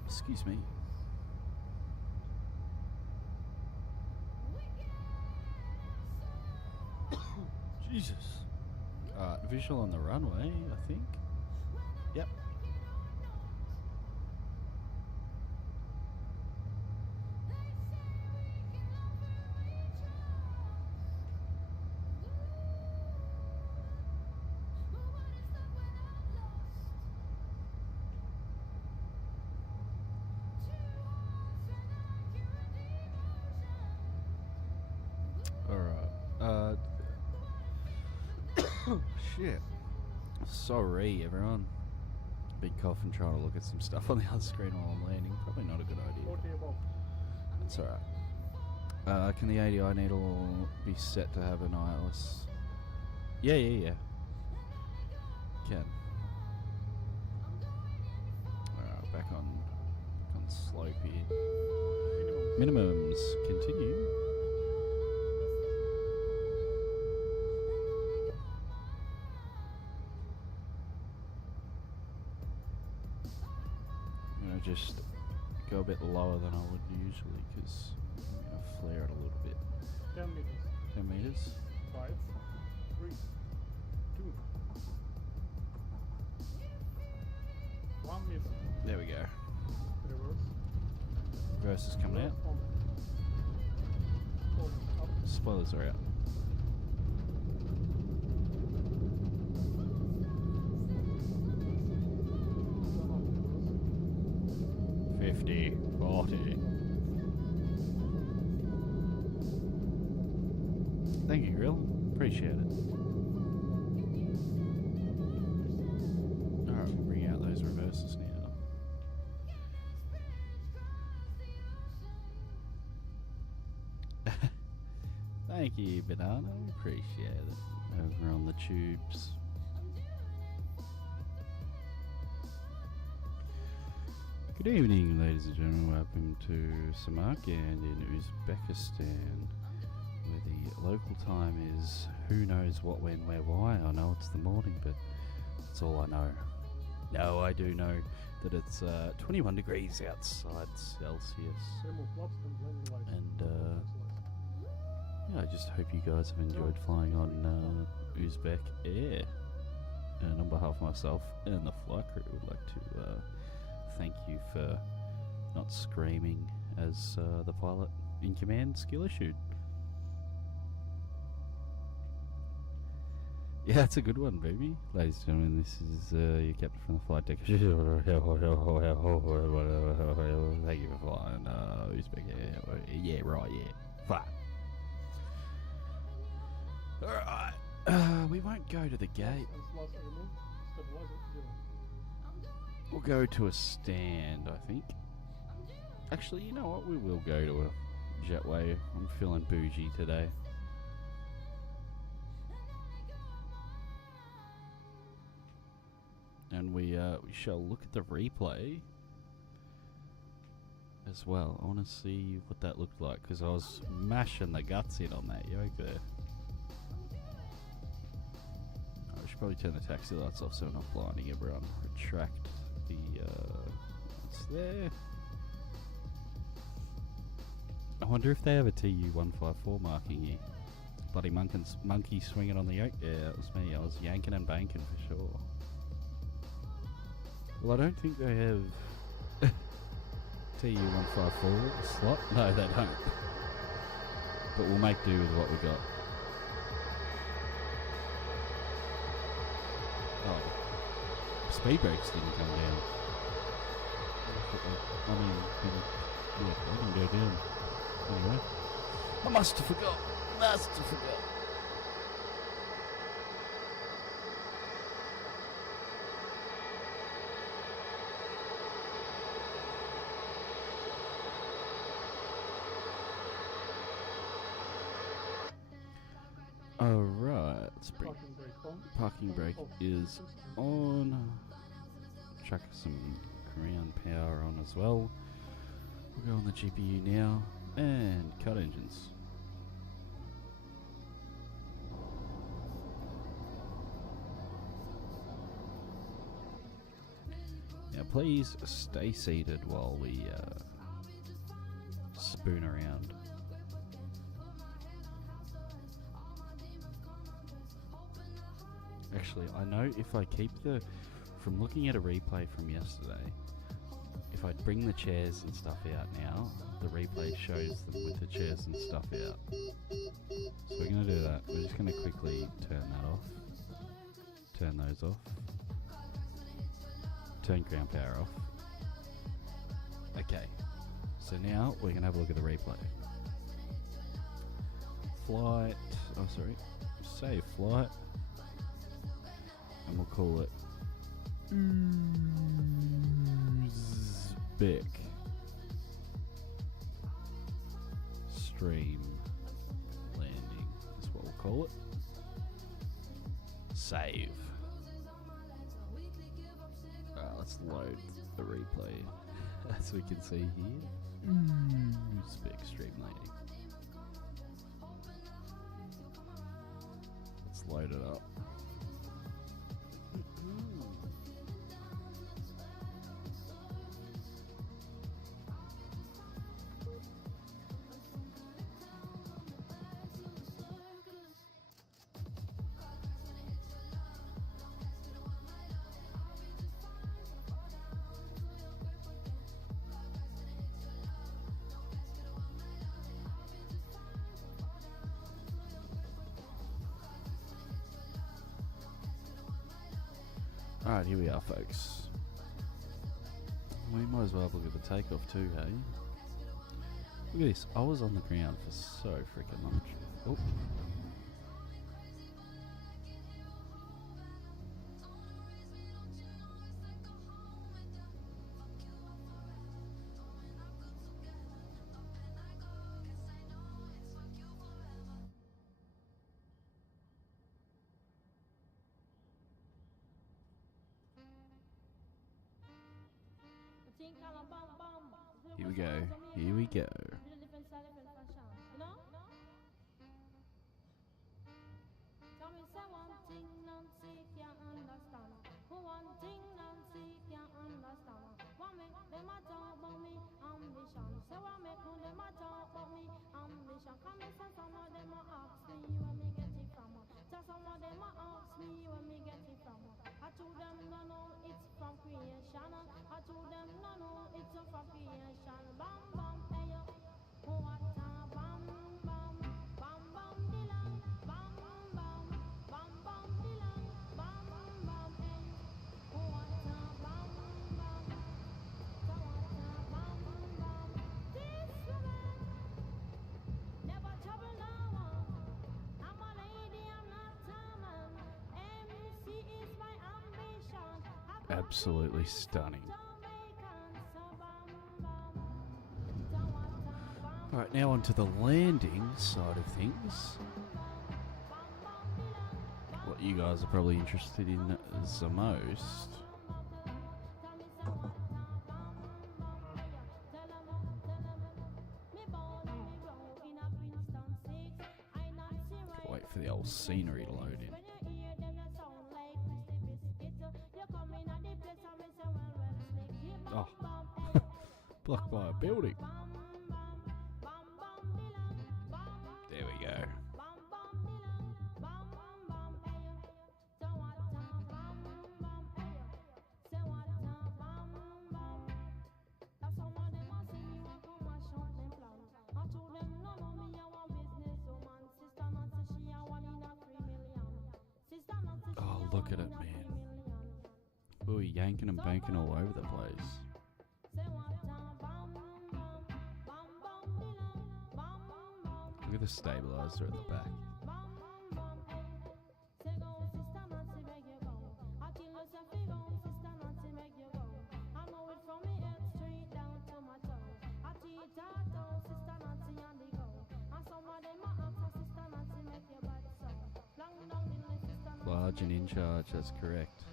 Excuse me. Jesus. Visual on the runway, I think. Yep. Alright. Shit. Sorry, everyone. Big cough and trying to look at some stuff on the other screen while I'm landing. Probably not a good idea. 40 above. That's alright. Can the ADI needle be set to have an ILS? Yeah. Can. Alright, back on slope here. Minimums continue. Just go a bit lower than I would usually because I'm going to flare it a little bit. 10 meters. 10 meters. 5, 3, 2. 1 meter. There we go. Reverse. Reverse is coming out. On. Forward, up. Spoilers are out. Turn off reverse. 50, 40. Thank you, Grill. Appreciate it. Alright, we'll bring out those reverses now. Thank you, Banana. Appreciate it. Over on the tubes. Good evening, ladies and gentlemen. Welcome to Samarkand in Uzbekistan, where the local time is who knows what, when, where, why. I know it's the morning, but that's all I know. No, I do know that it's 21 degrees outside Celsius. And yeah, I just hope you guys have enjoyed flying on Uzbek Air. And on behalf of myself and the flight crew, would like to thank you for not screaming as the pilot in command skill issued. Yeah, that's a good one, baby. Ladies and gentlemen, this is your captain from the flight deck. Thank you for flying Uzbek Air. Yeah, right, yeah. Fuck. Alright, we won't go to the gate. We'll go to a stand, I think. Actually, you know what? We will go to a jetway. I'm feeling bougie today. And we shall look at the replay as well. I want to see what that looked like, because I was mashing the guts in on that yoke there. I should probably turn the taxi lights off so we're not blinding everyone. Retract the what's there. I wonder if they have a Tu-154 marking here. Bloody monkey swinging on the yoke. Yeah, that was me. I was yanking and banking for sure. Well, I don't think they have Tu-154 slot. No, they don't. But we'll make do with what we got. Oh, speed brakes didn't come down. I mean, yeah, they didn't go down. Anyway, I must have forgot. Alright, let's bring parking brake is on. Chuck some ground power on as well. We'll go on the GPU now and cut engines. Now please stay seated while we spoon around. Actually, I know if I keep from looking at a replay from yesterday, if I bring the chairs and stuff out now, the replay shows them with the chairs and stuff out. So we're going to do that. We're just going to quickly turn that off. Turn those off. Turn ground power off. Okay. So now we're going to have a look at the replay. Flight. Oh, sorry. Save flight. And we'll call it Uzbek Stream Landing. That's what we'll call it. Save. Let's load the replay. As we can see here, Uzbek Stream Landing. Let's load it up. Alright, here we are, folks. We might as well look at the takeoff too, hey? Look at this. I was on the ground for so freaking long. Oh. go. Here we go. Absolutely stunning. Alright, now onto the landing side of things. What you guys are probably interested in the most. Wait for the old scenery to load in. Oh, blocked by a building. There we go. Oh, look at it, man. We're yanking and banking all over the place. Look at the stabilizer at the back. Large and in charge, that's correct.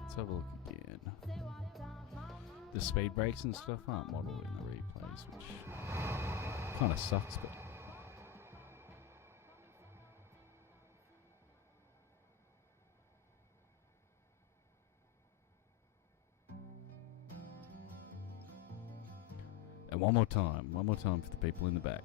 Let's have a look again. The speed brakes and stuff aren't modelled in the replays, which kind of sucks, but... And one more time for the people in the back.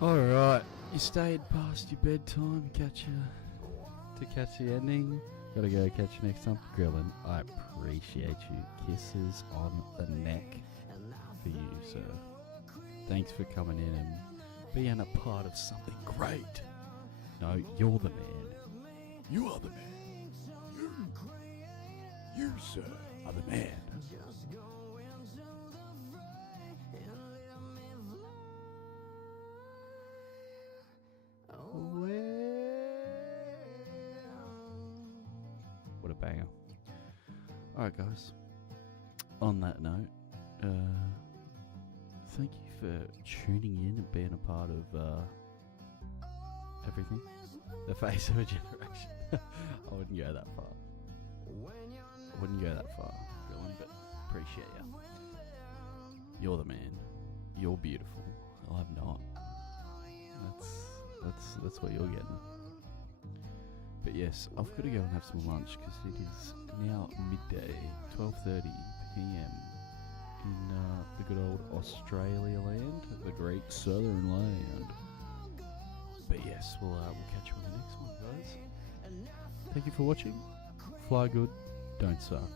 Alright, you stayed past your bedtime to catch the ending. Gotta go catch you next time. Grillin', I appreciate you. Kisses on the neck for you, sir. Thanks for coming in and being a part of something great. No, you're the man. You are the man. You, sir, are the man. What a banger. Alright guys, on that note, thank you for tuning in and being a part of everything. The face of a generation. I wouldn't go that far. I wouldn't go that far, Dylan, but appreciate you. You're the man. You're beautiful. I'm not. That's what you're getting. But yes, I've got to go and have some lunch because it is now midday, 12:30 p.m. in the good old Australia land, the great southern land. But yes, we'll catch you on the next one, guys. Thank you for watching. Fly good, don't suck.